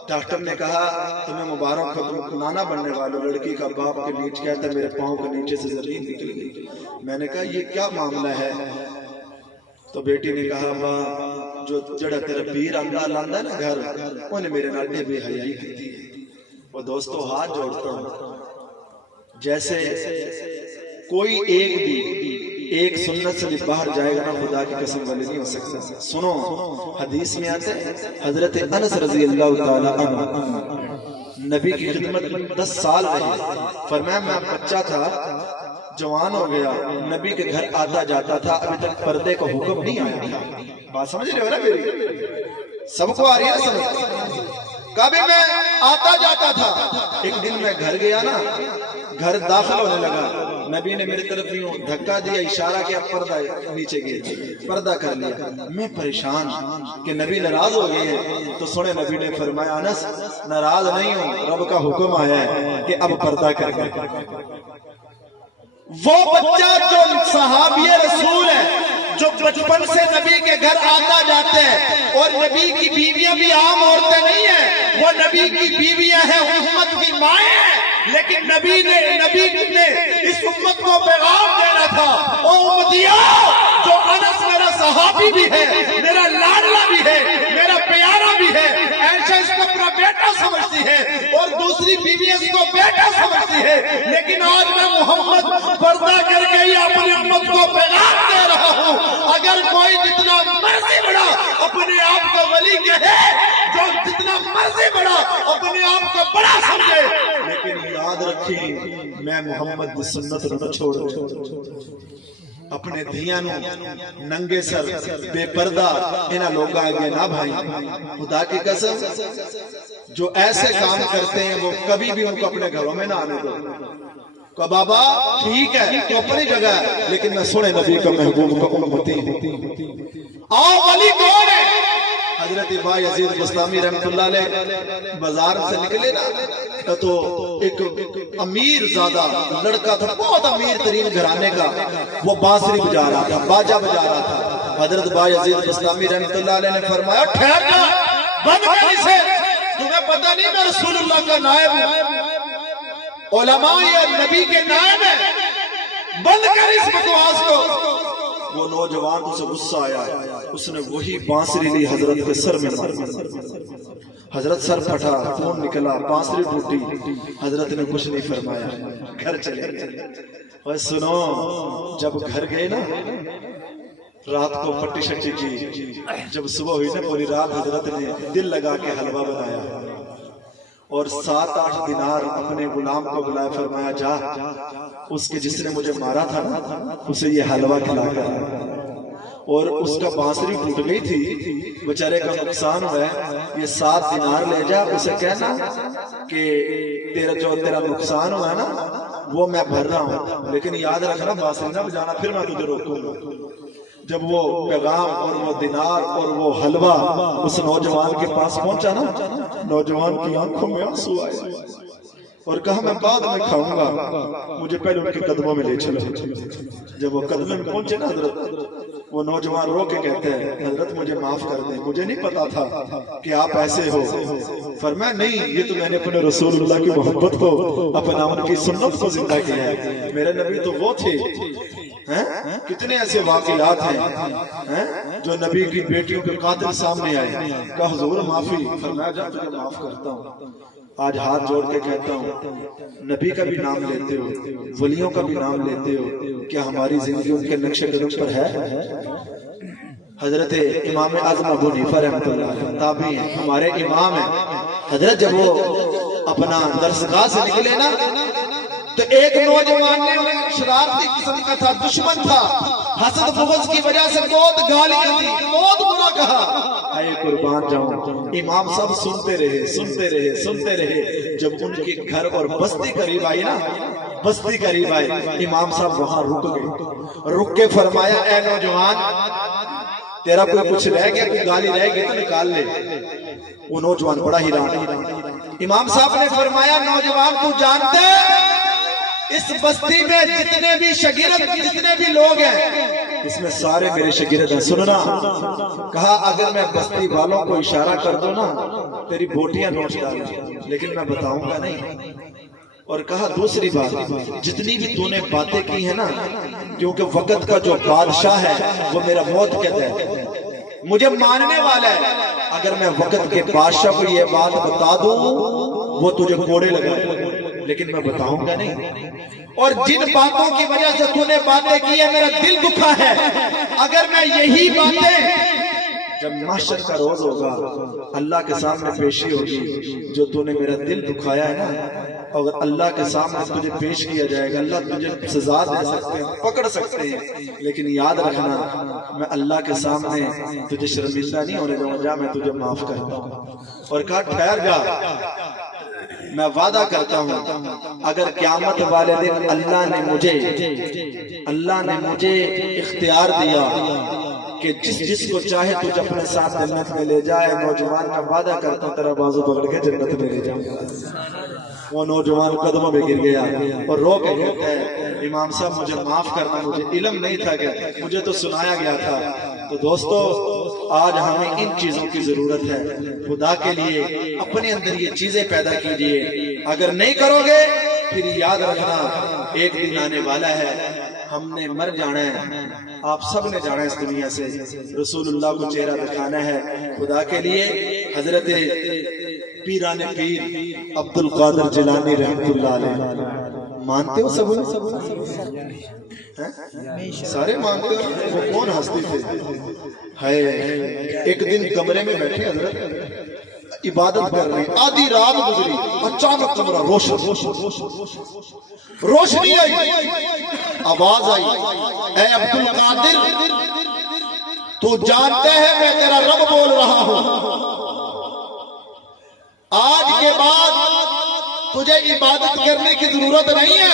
ڈاکٹر نے کہا تمہیں مبارک ہو، تم نانا بننے والے۔ لڑکی کا باپ کے نیچے کہتا ہے میرے پاؤں کے نیچے سے زمین نکل گئی۔ میں نے کہا یہ کیا معاملہ ہے؟ تو بیٹی نے کہا ماں جو جڑا تیرا پیر آندا لاندا ہے نا گھر، انہیں میرے نال بے حیائی کی تھی۔ وہ دوستو ہاتھ جوڑتا ہوں، جیسے کوئی ایک سنت سے بھی باہر جائے گا نا خدا کی قسم ولی نہیں ہو سکتا۔ سنو حدیث میں آتے ہیں حضرت انس رضی اللہ تعالی عنہ نبی کی خدمت میں 10 سال رہے، فرمایا میں بچہ تھا، جوان ہو گیا، نبی کے گھر آتا جاتا تھا، ابھی تک پردے کا حکم نہیں آیا تھا۔ بات سمجھ رہے ہو نا میری؟ سب کو آ رہی ہے سمجھ؟ کعبے میں آتا جاتا تھا، ایک دن میں گھر گیا نا، گھر داخل ہونے لگا، نبی نے میری طرف یوں دھکا دیا، اشارہ کیا، پردہ نیچے گیا، پردہ کر لیا۔ میں پریشان کہ نبی ناراض ہو گئے ہیں، تو سنے نبی نے فرمایا انس ناراض نہیں ہوں، رب کا حکم آیا ہے کہ اب پردہ کر کے۔ وہ بچہ جو صحابی رسول ہے، جو بچپن سے نبی کے گھر آتا جاتے ہیں، اور نبی کی بیویاں بھی عام عورتیں نہیں ہیں، وہ نبی کی بیویاں ہیں، امت کی مائیں ہیں، لیکن نبی نے اس امت کو پیغام دینا تھا، او امتیاں جو انس میرا صحابی بھی ہے، میرا لاڈلا بھی ہے، میرا پیارا بھی ہے، عائشہ اس کو اپنا بیٹا سمجھتی ہے اور دوسری بیویاں اس کو بیٹا سمجھتی ہے، لیکن آج میں محمد پردہ کر کے ہی اپنی امت کو پیغام دے رہا ہوں۔ اگر کوئی جتنا مرضی بڑا اپنے آپ کو ولی کہے، جو جتنا مرضی بڑا اپنے آپ کو بڑا سمجھے، لیکن یاد رکھیں میں محمد کی سنت نہ چھوڑوں، اپنے دھیاں نو ننگے سر بے پردہ انہاں لوگاں آگے نہ بھائی۔ خدا کی قسم جو ایسے کام کرتے ہیں وہ کبھی بھی ان کو اپنے گھروں میں نہ آنے دو، کہ بابا ٹھیک ہے تو اپنی جگہ ہے لیکن میں سنے نبی کا محبوب کا امتی ہوں۔ آؤ ولی کون ہے؟ حضرت بایزید بسطامی رحمت اللہ علیہ بازار سے نکلے نا تو ایک امیر زادہ لڑکا تھا، بہت امیر ترین گھرانے کا، وہ بانسری بجا رہا تھا، باجا بجا رہا تھا۔ حضرت بایزید بسطامی رحمت اللہ علیہ نے فرمایا ٹھہر جا، بند کر اسے، تمہیں پتہ نہیں میں رسول اللہ کا نائب ہوں، علماء یا نبی کے نائب ہیں، بند کر اس بکواس کو۔ وہ نوجوان اسے غصہ آیا، اس نے وہی بانسری لی حضرت کے سر میں ماری، حضرت سر پھٹا، خون نکلا، بانسری ٹوٹی، حضرت نے کچھ نہیں فرمایا، گھر چلے گئے۔ اور سنو، جب گھر گئے نا رات کو پٹی شٹی کی، جب صبح ہوئی نا پوری رات حضرت نے دل لگا کے حلوہ بنایا اور 7-8 دینار اپنے غلام کو بلایا، فرمایا جا اس کے جس نے مجھے مارا تھا نا اسے یہ حلوہ کھلا کر، اور اس کا بانسری ٹوٹ گئی تھی، بیچارے کا نقصان ہوا ہے، یہ 7 دینار لے جا، اسے کہنا کہ تیرا نقصان ہوا ہے نا وہ میں بھر رہا ہوں، لیکن یاد رکھنا بانسری نہ بجانا، پھر میں تجھے روکوں گا۔ جب وہ پیغام اور وہ دینار اور وہ حلوہ اس نوجوان کے پاس پہنچا نا، نوجوان کی آنکھوں میں آنسو آئے اور کہا میں بعد میں کھاؤں گا، مجھے پہلے ان کے قدموں میں لے چلو۔ جب وہ قدموں میں پہنچے نا حضرت، وہ نوجوان رو کے کہتے ہیں حضرت مجھے معاف کر دیں، مجھے نہیں پتا تھا کہ آپ ایسے ہو۔ فرمایا نہیں، یہ تو میں نے اپنے رسول اللہ کی محبت کو، اپنا ان کی سنت کو زندہ کیا ہے، میرے نبی تو وہ تھے۔ کتنے ایسے واقعات ہیں جو نبی کی بیٹیوں کے قاتل سامنے آئے، کہا حضور معافی، فرمایا جا تجھے معاف کرتا ہوں۔ آج ہاتھ جوڑ کے کہتا ہوں نبی کا بھی نام لیتے ہو، ولیوں کا بھی نام لیتے ہو، کیا ہماری زندگی ان کے نقش قدم پر ہے؟ حضرت امام اعظم ابو حنیفہ رحمۃ اللہ علیہ تابعی ہیں، ہمارے امام ہیں۔ حضرت جب وہ اپنا درسگاہ سے نکلے نا تو ایک نوجوان نے شرارتی قسم کا تھا، دشمن تھا، حسد بغض کی وجہ سے بہت گالیاں دی، بہت برا کہا۔ اے قربان جاؤں، امام صاحب سنتے رہے سنتے رہے سنتے رہے، جب ان کے گھر اور بستی قریب آئی نا، بستی قریب آئی، امام صاحب وہاں رک گئے، رک کے فرمایا اے نوجوان تیرا کوئی کچھ رہ گیا، کوئی گالی رہ گئی تو نکال لے۔ وہ نوجوان بڑا حیران، امام صاحب نے فرمایا نوجوان تو جانتے اس بستی میں جتنے بھی شاگرد جتنے بھی لوگ ہیں اس میں سارے میرے شاگرد ہیں، سننا۔ کہا اگر میں بستی والوں کو اشارہ کر دوں نا تیری بوٹیاں نوچ ڈالوں، لیکن میں بتاؤں گا نہیں۔ اور کہا دوسری بات، جتنی بھی تو نے باتیں کی ہیں نا، کیونکہ وقت کا جو بادشاہ ہے وہ میرا موت کہتا ہے، مجھے ماننے والا ہے، اگر میں وقت کے بادشاہ کو یہ بات بتا دوں وہ تجھے کوڑے لگائے، لیکن میں بتاؤں گا نہیں۔ اور جن باتوں کی وجہ سے تو نے باتیں کی ہے میرا دل دکھا ہے، اگر میں یہی باتیں جب محشر کا روز ہوگا اللہ کے سامنے پیشی ہوگی، جو تو نے میرا دل دکھایا ہے نا، اگر اللہ کے سامنے تجھے پیش کیا جائے گا، اللہ تجھے سزا دے سکتے ہیں، پکڑ سکتے ہیں، لیکن یاد رکھنا میں اللہ کے سامنے تجھے شرمندہ نہیں ہونے دوں گا، جا میں تجھے معاف کرتا ہوں۔ اور کہا ٹھہر جا، میں وعدہ کرتا ہوں اگر قیامت والے دن اللہ نے مجھے اختیار دیا کہ جس کو چاہے تجھ اپنے ساتھ جنت میں لے جائے، نوجوان کا وعدہ کرتا ہوں تیرا بازو پکڑ کے جنت میں لے جاؤں گا۔ وہ نوجوان قدموں میں گر گیا اور رو کے کہتا ہے امام صاحب مجھے معاف کرنا، مجھے علم نہیں تھا، کہ مجھے تو سنایا گیا تھا۔ تو دوستو آج ہمیں ان چیزوں کی ضرورت ہے، خدا کے لیے اپنے اندر یہ چیزیں پیدا کیجئے، اگر نہیں کرو گے پھر یاد رکھنا ایک دن آنے والا ہے، ہم نے مر جانا ہے، آپ سب نے جانا ہے اس دنیا سے، رسول اللہ کو چہرہ دکھانا ہے۔ خدا کے لیے حضرت پیران پیر عبد القادر جیلانی رحمت اللہ علیہ مانتے ہو سب؟ سارے مانتے ہو؟ وہ کون ہستی تھے؟ ایک دن کمرے میں بیٹھے حضرت عبادت کر رہے، آدھی رات گزری، اچانک کمرہ روشنی آئی، آواز آئی اے عبد القادر تو جانتے ہیں میں تیرا رب بول رہا ہوں، آج کے بعد تجھے عبادت کرنے کی ضرورت نہیں ہے،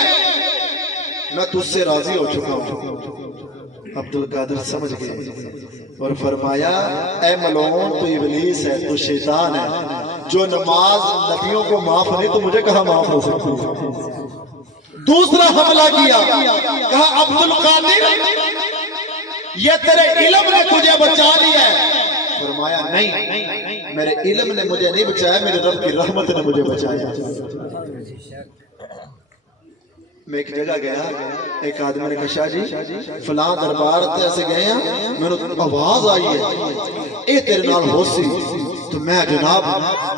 میں تجھ سے راضی ہو چکا ہوں۔ عبد القادر سمجھ گئے اور فرمایا اے ملعون تو ابلیس ہے، تو شیطان ہے، جو نماز نبیوں کو معاف نہیں تو مجھے کہاں معاف ہو سکتی ہے۔ دوسرا حملہ کیا، کہا عبد القادر یہ تیرے علم نے تجھے بچا لیا ہے۔ فرمایا نہیں، میرے علم نے مجھے نہیں بچایا، میرے رب کی رحمت نے مجھے بچایا۔ میں ایک جگہ گیا، ایک آدمی نے کہا شاہ جی فلاں دربار تے ایسے گئے ہیں، میں نے آواز آئی ہے اے تیرے نال ہو سی، تو میں جناب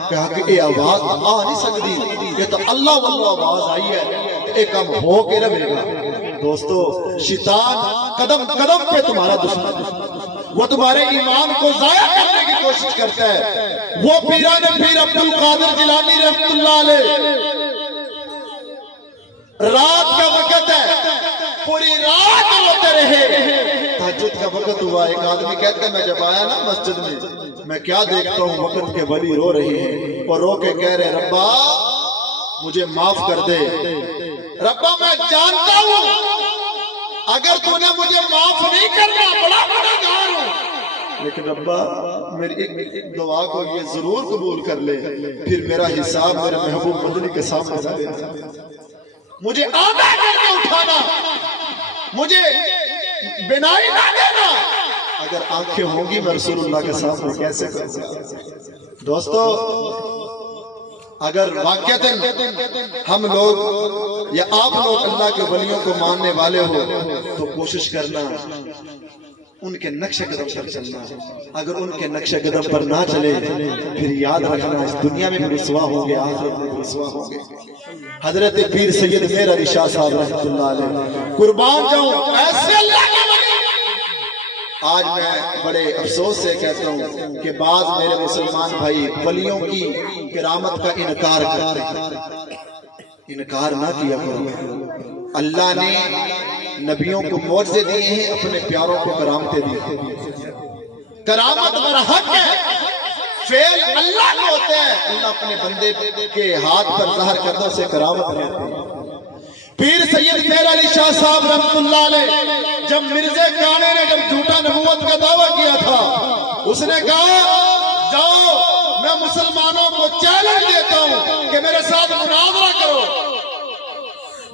کہا کہ اے آواز آ نہیں سکتی، یہ تو اللہ واللہ آواز آئی ہے، اے کم ہو کے رہے گا۔ دوستو شیطان قدم قدم پہ تمہارا دشمن ہے، وہ تمہارے ایمان کو ضائع کرنے کی کوشش کرتا ہے۔ وہ پیران پیر عبد القادر جیلانی رحمۃ اللہ علیہ، رات کا وقت ہے، پوری رات روتے رہے، تہجد کا وقت ہوا، ایک آدمی کہتا ہے میں جب آیا نا مسجد میں کیا دیکھتا ہوں وقت کے ولی رو رہی ہیں اور رو کے کہہ رہے ربا مجھے معاف کر دے، ربا میں جانتا ہوں اگر تو نے مجھے معاف نہیں کرنا بڑا بڑا گار ہوں، لیکن ربا میری ایک دعا کو یہ ضرور قبول کر لے، پھر میرا حساب میرے محبوب مدنی کے سامنے نہ دینا، مجھے آدھا کر کے اٹھانا، مجھے بنائی نہ دینا، اگر آنکھیں ہوں گی میں رسول اللہ کے سامنے کیسے کروں۔ دوستو اگر واقعتاً ہم لوگ یا آپ لوگ اللہ کے ولیوں کو ماننے والے ہو تو کوشش کرنا ان کے نقش قدم پر چلنا، اگر ان کے نقش قدم پر نہ چلے پھر یاد رکھنا اس دنیا میں بھی رسوا ہوں گے، آخرت میں بھی رسوا ہوں گے۔ حضرت پیر سید میر علی شاہ صاحب رحمۃ اللہ علیہ قربان جاؤں ایسے اللہ کے ولی۔ آج میں بڑے افسوس سے کہتا ہوں کہ بعض میرے مسلمان بھائی ولیوں کی کرامت کا انکار کرتے ہیں، انکار نہ کیا کرو۔ اللہ نے نبیوں کو معجزے دیے ہیں، اپنے پیاروں کو کرامتیں دی ہیں، کرامت برحق ہے، فعل اللہ کو ہوتا ہے، اللہ اپنے بندے کے ہاتھ پر ظاہر کرنا اسے کرامت کہتے ہیں۔ پیر سید میر علی شاہ صاحب رحمۃ اللہ علیہ جب مرزا کانے نے جب جھوٹا نبوت کا دعویٰ کیا تھا، اس نے کہا جاؤ میں مسلمانوں کو چیلنج دیتا ہوں کہ میرے ساتھ مناظرہ کرو۔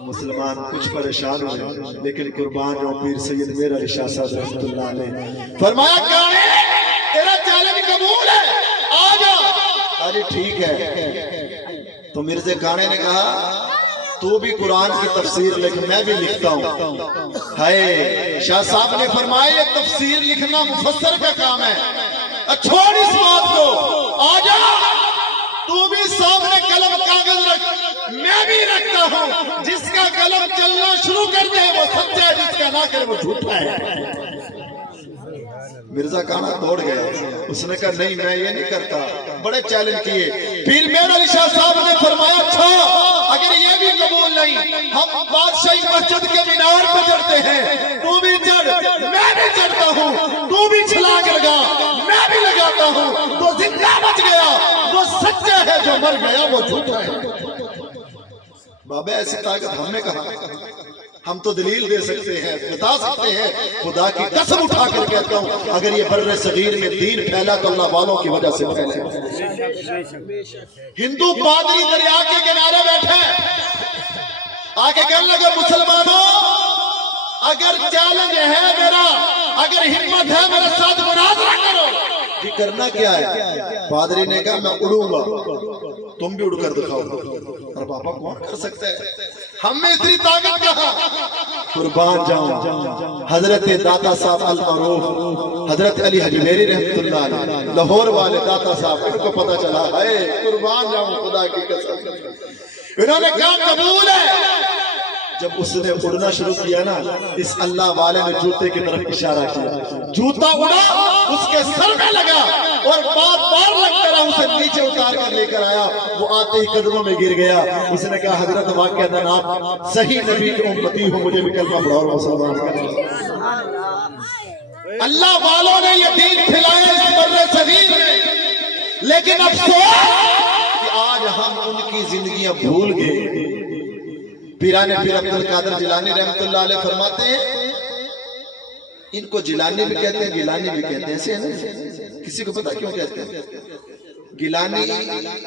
مسلمان کچھ پریشان ہوئے، لیکن قربان جو پیر سید میر علی شاہ صاحب رحمۃ اللہ علیہ فرمایا کانے تیرا چیلنج قبول ہے، آ جا۔ ارے ٹھیک ہے۔ تو مرزا کانے نے کہا تو بھی قرآن کی تفسیر لکھ، میں بھی لکھتا ہوں۔ ہائے شاہ صاحب نے فرمایا یہ تفسیر لکھنا مفسر کا کام ہے، چھوڑ اس بات کو، آ جا تو بھی سامنے قلم کاغذ رکھ، میں بھی رکھتا ہوں، جس کا قلم چلنا شروع کر دے وہ سچا ہے، جس کا نہ کرے وہ جھوٹا ہے۔ مرزا کانا دوڑ گیا، اس نے کہا نہیں میں یہ نہیں کرتا، بڑے چیلنج کیے۔ پھر میر علی شاہ صاحب نے فرمایا اچھا اگر یہ بھی قبول نہیں، ہم بادشاہی مسجد کے مینار پہ چڑھتے ہیں، تو بھی چڑھ میں بھی چڑھتا ہوں، تو بھی چھلانگ لگا میں بھی لگاتا ہوں، تو زندہ بچ گیا وہ سچا ہے، جو مر گیا وہ جھوٹا ہے۔ بابا ایسی طاقت ہم نے کہا، ہم تو دلیل دے سکتے ہیں، بتا سکتے ہیں، خدا کی قسم اٹھا کر کہتا ہوں اگر یہ بر صغیر میں دین پھیلا تو اللہ والوں کی وجہ سے پھیلا۔ ہندو پادری دریا کے کنارے بیٹھے آگے کہنے لگا مسلمانوں اگر چیلنج ہے میرا، اگر ہمت ہے میرے ساتھ مناظرہ کرو۔ جی کرنا کیا ہے؟ پادری نے کہا میں اڑوں گا، تم بھی اڑ کر دکھاؤ۔ اور بابا کون کر سکتا ہے؟ ہم میں اتنی طاقت کہاں؟ قربان جاؤں حضرت داتا صاحب المعروف حضرت علی حجویری رحمۃ اللہ علیہ لاہور والے داتا صاحب، ان کو پتہ چلا ہے قربان جاؤں خدا کی قسم، انہوں نے کہا قبول ہے۔ جب اس نے اڑنا شروع کیا نا، اس اللہ والے نے جوتے کی طرف اشارہ کیا، جوتا اڑا اس کے سر میں لگا اور بار بار لگتا رہا، اسے نیچے اتار کر لے کر آیا، وہ آتے ہی قدموں میں گر گیا۔ اس نے کہا حضرت واقعتاً آپ صحیح نبی کی امتی ہو، مجھے بھی کلمہ پڑھاؤ اور مسلمان کریں۔ اللہ والوں نے یہ دین پھیلایا اس بر صغیر میں، لیکن افسوس کہ آج ہم ان کی زندگیاں بھول گئے، پیران پیر عبد القادر جیلانی رحمۃ اللہ علیہ فرماتے ہیں ان کو جیلانی بھی کہتے ہیں گیلانی بھی کہتے ہیں، ایسے ہے نا؟ کسی کو پتا کیوں کہتے ہیں؟ گیلانی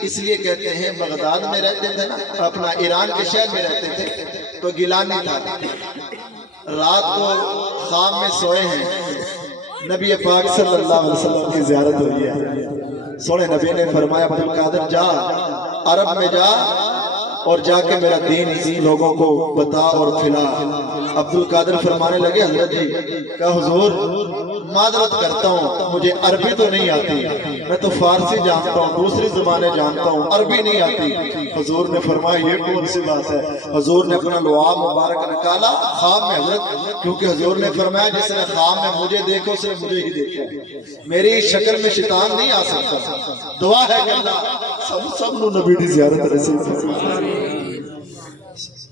اس لیے کہتے ہیں بغداد میں رہتے تھے نا، اپنا ایران کے شہر میں رہتے تھے تو گیلانی تھا۔ رات کو خام میں سوئے ہیں، نبی پاک صلی اللہ علیہ وسلم کی زیارت ہوئی ہے، سونے نبی نے فرمایا عبد القادر جا عرب میں جا اور جا کے میرا دین اسی لوگوں کو بتا اور کھلا۔ عبد القادر فرمانے لگے حضرت جی کہ حضور معذرت کرتا ہوں، مجھے عربی تو نہیں آتی، میں تو فارسی جانتا ہوں، دوسری زبانیں جانتا ہوں، عربی نہیں آتی۔ حضور نے فرمایا یہ کون سی بات ہے؟ حضور نے اپنا لعاب مبارک نکالا خواب میں حضرت، کیونکہ حضور نے فرمایا جس نے خواب میں مجھے دیکھو اسے مجھے ہی دیکھا، میری شکل میں شیطان نہیں آ سکتا۔ دعا ہے کہ اللہ سب نو نبی دی زیارت نصیب۔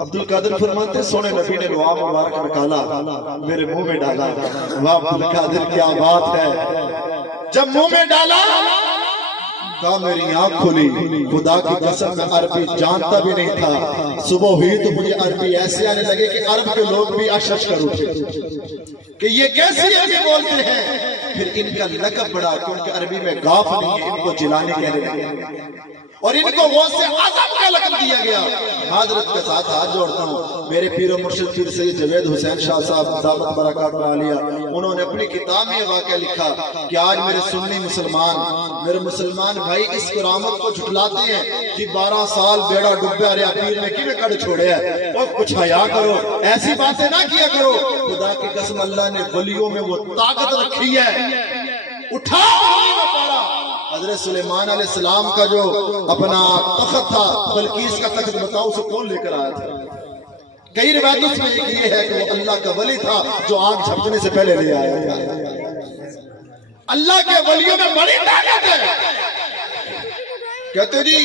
عبد القادر فرماتے سونے نبی نے لعاب مبارک نکالا میرے منہ میں ڈالا، واہ عبد القادر کیا بات ہے، جب منہ میں ڈالا کہا میری آنکھ کھلی، خدا کی قسم میں عربی جانتا بھی نہیں تھا، صبح ہوئی تو مجھے عربی ایسے آنے لگے کہ عرب کے لوگ بھی اشش کر اٹھے کہ یہ کیسی عربی بولتے ہیں۔ پھر ان کا لقب بڑا کیونکہ عربی میں گاف نہیں ہے، ان کو جیلانی کہنے لگے اور ان کو غوث اعظم کا لقب دیا گیا۔ معذرت کے ساتھ ہاتھ جوڑتا ہوں، میرے پیر و مرشد پیر سید جوید حسین شاہ صاحب دامت برکات عالیہ، انہوں نے اپنی کتاب میں واقعہ لکھا کہ آج میرے سنی مسلمان، میرے مسلمان بھائی اس کرامت کو جھٹلاتے ہیں کہ 12 سال بیڑا ڈبیا رہا پیر نے کیوں کڑ چھوڑے ہے، اور کچھ حیا کرو، ایسی باتیں نہ کیا کرو۔ خدا کی قسم اللہ نے ولیوں میں وہ طاقت رکھی ہے، اٹھاؤ پارا۔ حضرت سلیمان علیہ السلام کا جو اپنا تخت تھا، بلقیس کا تخت بتاؤ اسے کون لے کر آیا تھا؟ کئی روایتوں میں یہ ہے کہ وہ اللہ کا ولی تھا جو آنکھ جھپکنے سے پہلے لے آیا تھا۔ اللہ کے ولیوں میں بڑی طاقت ہے۔ کہتے جی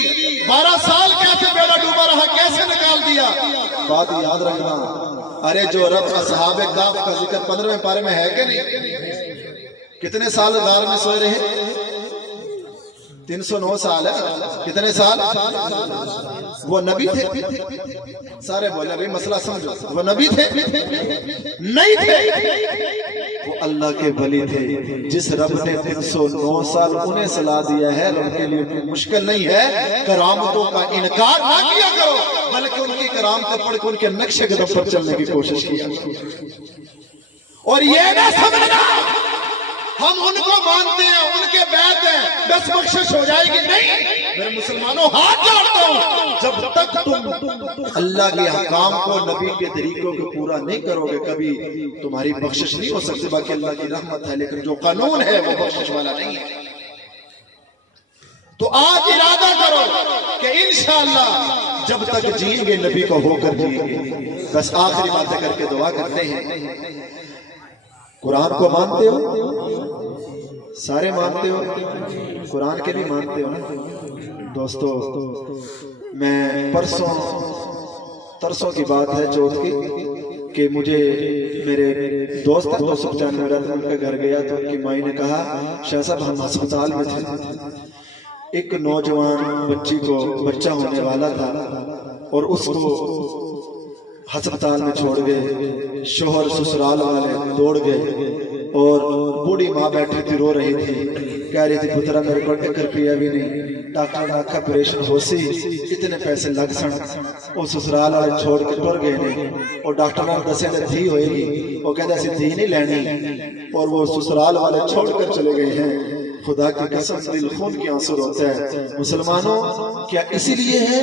12 سال کیسے بیڑا ڈوبا رہا، کیسے نکال دیا؟ بات یاد رکھنا، ارے جو رب اصحاب کہف کا ذکر 15ویں پارے میں ہے کہ نہیں؟ کتنے سال غار میں سوئے رہے؟ 309 سال ہے۔ کتنے سال؟ وہ نبی تھے؟ سارے بولے بھئی مسئلہ سمجھو، وہ نبی تھے؟ نہیں تھے، وہ اللہ کے ولی تھے۔ جس رب نے 309 سال انہیں صلاح دیا ہے، رب کے لیے مشکل نہیں ہے۔ کرامتوں کا انکار نہ کیا کرو، بلکہ ان کی کرامتیں پڑھ کے ان کے نقش قدم پر چلنے کی کوشش کیا، اور یہ نہ سمجھنا ہم ان کو مانتے ہیں، ان کے بیعت ہیں، بس بخشش ہو جائے گی، نہیں۔ میرے مسلمانوں ہاتھ جوڑتا ہوں، جب تک تم اللہ کے حکام کو، نبی کے طریقوں کو پورا نہیں کرو گے، کبھی تمہاری بخشش نہیں ہو سکتی۔ باقی اللہ کی رحمت ہے، لیکن جو قانون ہے وہ بخشش والا نہیں ہے۔ تو آج ارادہ کرو کہ انشاءاللہ جب تک جئیں گے نبی کو ہو کر جئیں گے۔ بس آخری باتیں کر کے دعا کرتے ہیں۔ قرآن کو مانتے ہو؟ سارے مانتے ہو؟ قرآن کے نہیں مانتے ہو نا دوستو؟ میں پرسوں کی بات ہے چوتھ کی کہ مجھے میرے دوست 295 ان کے گھر گیا تو ان کی مائی نے کہا شاہ صاحب ہم ہسپتال میں تھے، ایک نوجوان بچی کو بچہ ہونے والا تھا اور اس کو ہسپتال میں چھوڑ گئے، شوہر سسرال والے دوڑ گئے اور بوڑھی ماں بیٹھی تھی رو رہی تھی، کہہ رہی تھی پترا میرے کو 1 روپیہ بھی نہیں، ڈاکٹر نے آکھا آپریشن ہو سی، اتنے پیسے لگ سن، وہ سسرال والے چھوڑ کے ٹر گئے نہیں، اور ڈاکٹر نے دسے نے دھی ہوئے گی، وہ کہتے ایسی دھی نہیں لینی، اور وہ سسرال والے چھوڑ کر چلے گئے ہیں۔ خدا کی قسم دل خون کی آنسو روتا ہے۔ مسلمانوں کیا اسی لیے ہے،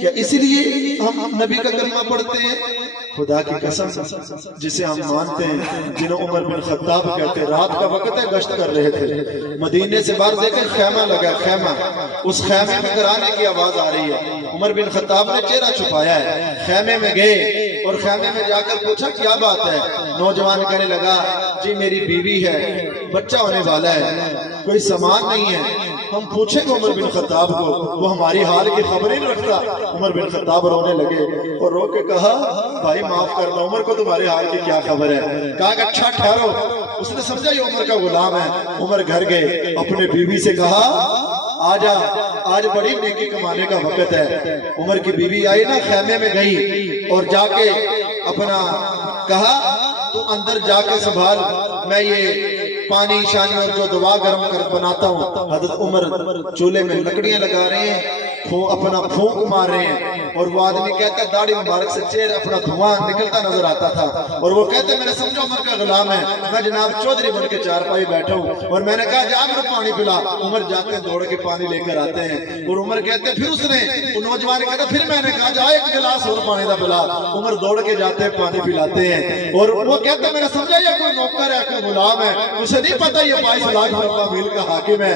کیا اسی لیے ہم نبی کا کلمہ پڑھتے ہیں؟ خدا کی قسم جسے ہم مانتے ہیں، جنہوں عمر بن خطاب کہتے ہیں، رات کا وقت ہے، گشت کر رہے تھے، مدینے سے باہر دیکھیں خیمہ لگا، خیمہ، اس خیمے میں کرانے کی آواز آ رہی ہے، عمر بن خطاب نے چہرہ چھپایا ہے، خیمے میں گئے اور خیمے میں جا کر پوچھا کیا بات ہے؟ نوجوان کہنے لگا جی میری بیوی ہے، بچہ ہونے والا ہے، کوئی سامان نہیں ہے، ہم پوچھیں گے عمر بن خطاب کو، وہ ہماری حال کی خبر ہی نہیں رکھتا۔ عمر بن خطاب رونے لگے اور رو کے کہا بھائی معاف کرنا، عمر کو تمہارے حال کی کیا خبر ہے؟ کہا کہ اچھا ٹھہرو، اس نے سمجھا یہ عمر کا غلام ہے۔ عمر گھر گئے، اپنے بیوی سے کہا آجا آج بڑی نیکی کمانے کا وقت ہے. عمر کی بیوی آئی نا, خیمے میں گئی اور جا کے اپنا کہا تو اندر جا کے سنبھال, میں یہ پانی شانی اور جو دوا گرم کر بناتا ہوں. حضرت عمر چولہے میں لکڑیاں لگا رہے ہیں, اپنا پھونک مار رہے ہیں, اور وہ آدمی کہتا ہے داڑھی مبارک سے چہرے اپنا دھواں نکلتا نظر آتا تھا, اور وہ کہتے ہیں میں نے سمجھا عمر کا غلام ہے, میں جناب چودھری بن کے چارپائی بیٹھا ہوں, اور میں نے کہا جا میرے پانی پلا. عمر جاتے ہیں دوڑ کے پانی لے کر آتے ہیں, اور عمر کہتے ہیں پھر اس نے وہ نوجوان کہتا ہے پھر میں نے کہا جا ایک گلاس اور پانی دا پلا. عمر دوڑ کے جاتے ہیں پانی پلاتے ہیں, اور وہ کہتے ہیں میں نے سمجھا یہ کوئی نوکر ہے کوئی غلام ہے, اسے نہیں پتا یہ 22 لاکھ مربع میل کا حاکم ہے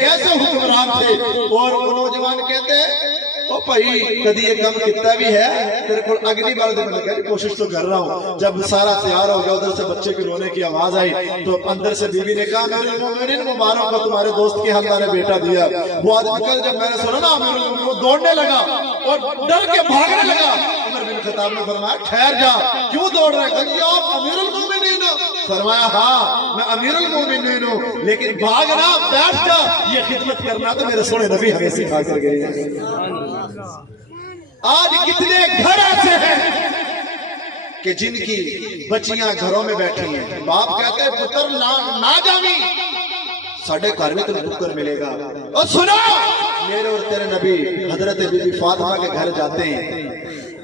کیسے حکمران تھے. اور وہ نوجوان کہتے ہیں او بھائی کدی یہ کام کیتا بھی ہے تیرے کو اگلی بار میں نے کہا کوشش تو کر رہا ہوں. جب سارا تیار ہو گیا ادھر سے بچے کے رونے کی آواز آئی تو اندر سے بیوی نے کہا امیر المومنین مبارک کو تمہارے دوست کے اللہ نے بیٹا دیا. وہ آدمی کل جب میں نے سنا نا امیر المومنین وہ دوڑنے لگا اور ڈر کے بھاگنے لگا. عمر بن خطاب نے فرمایا ٹھہر جا, کیوں دوڑ رہے ہیں؟ کہ آپ امیر المومنین ہو. فرمایا ہاں میں امیر المومنین ہوں, لیکن بھاگنا بیٹھ جا یہ خدمت کرنا تو میرے سونے نبی ہمیں سکھا کر گئے ہیں. آج کتنے گھر ایسے ہیں کہ جن کی بچیاں گھروں میں بیٹھی ہیں, باپ کہتے ہیں پتر نہ جاوی ساڑھے گھر میں تو ٹکر ملے گا. اور سنا میرے اور تیرے نبی حضرت بی بی فاطمہ کے گھر جاتے ہیں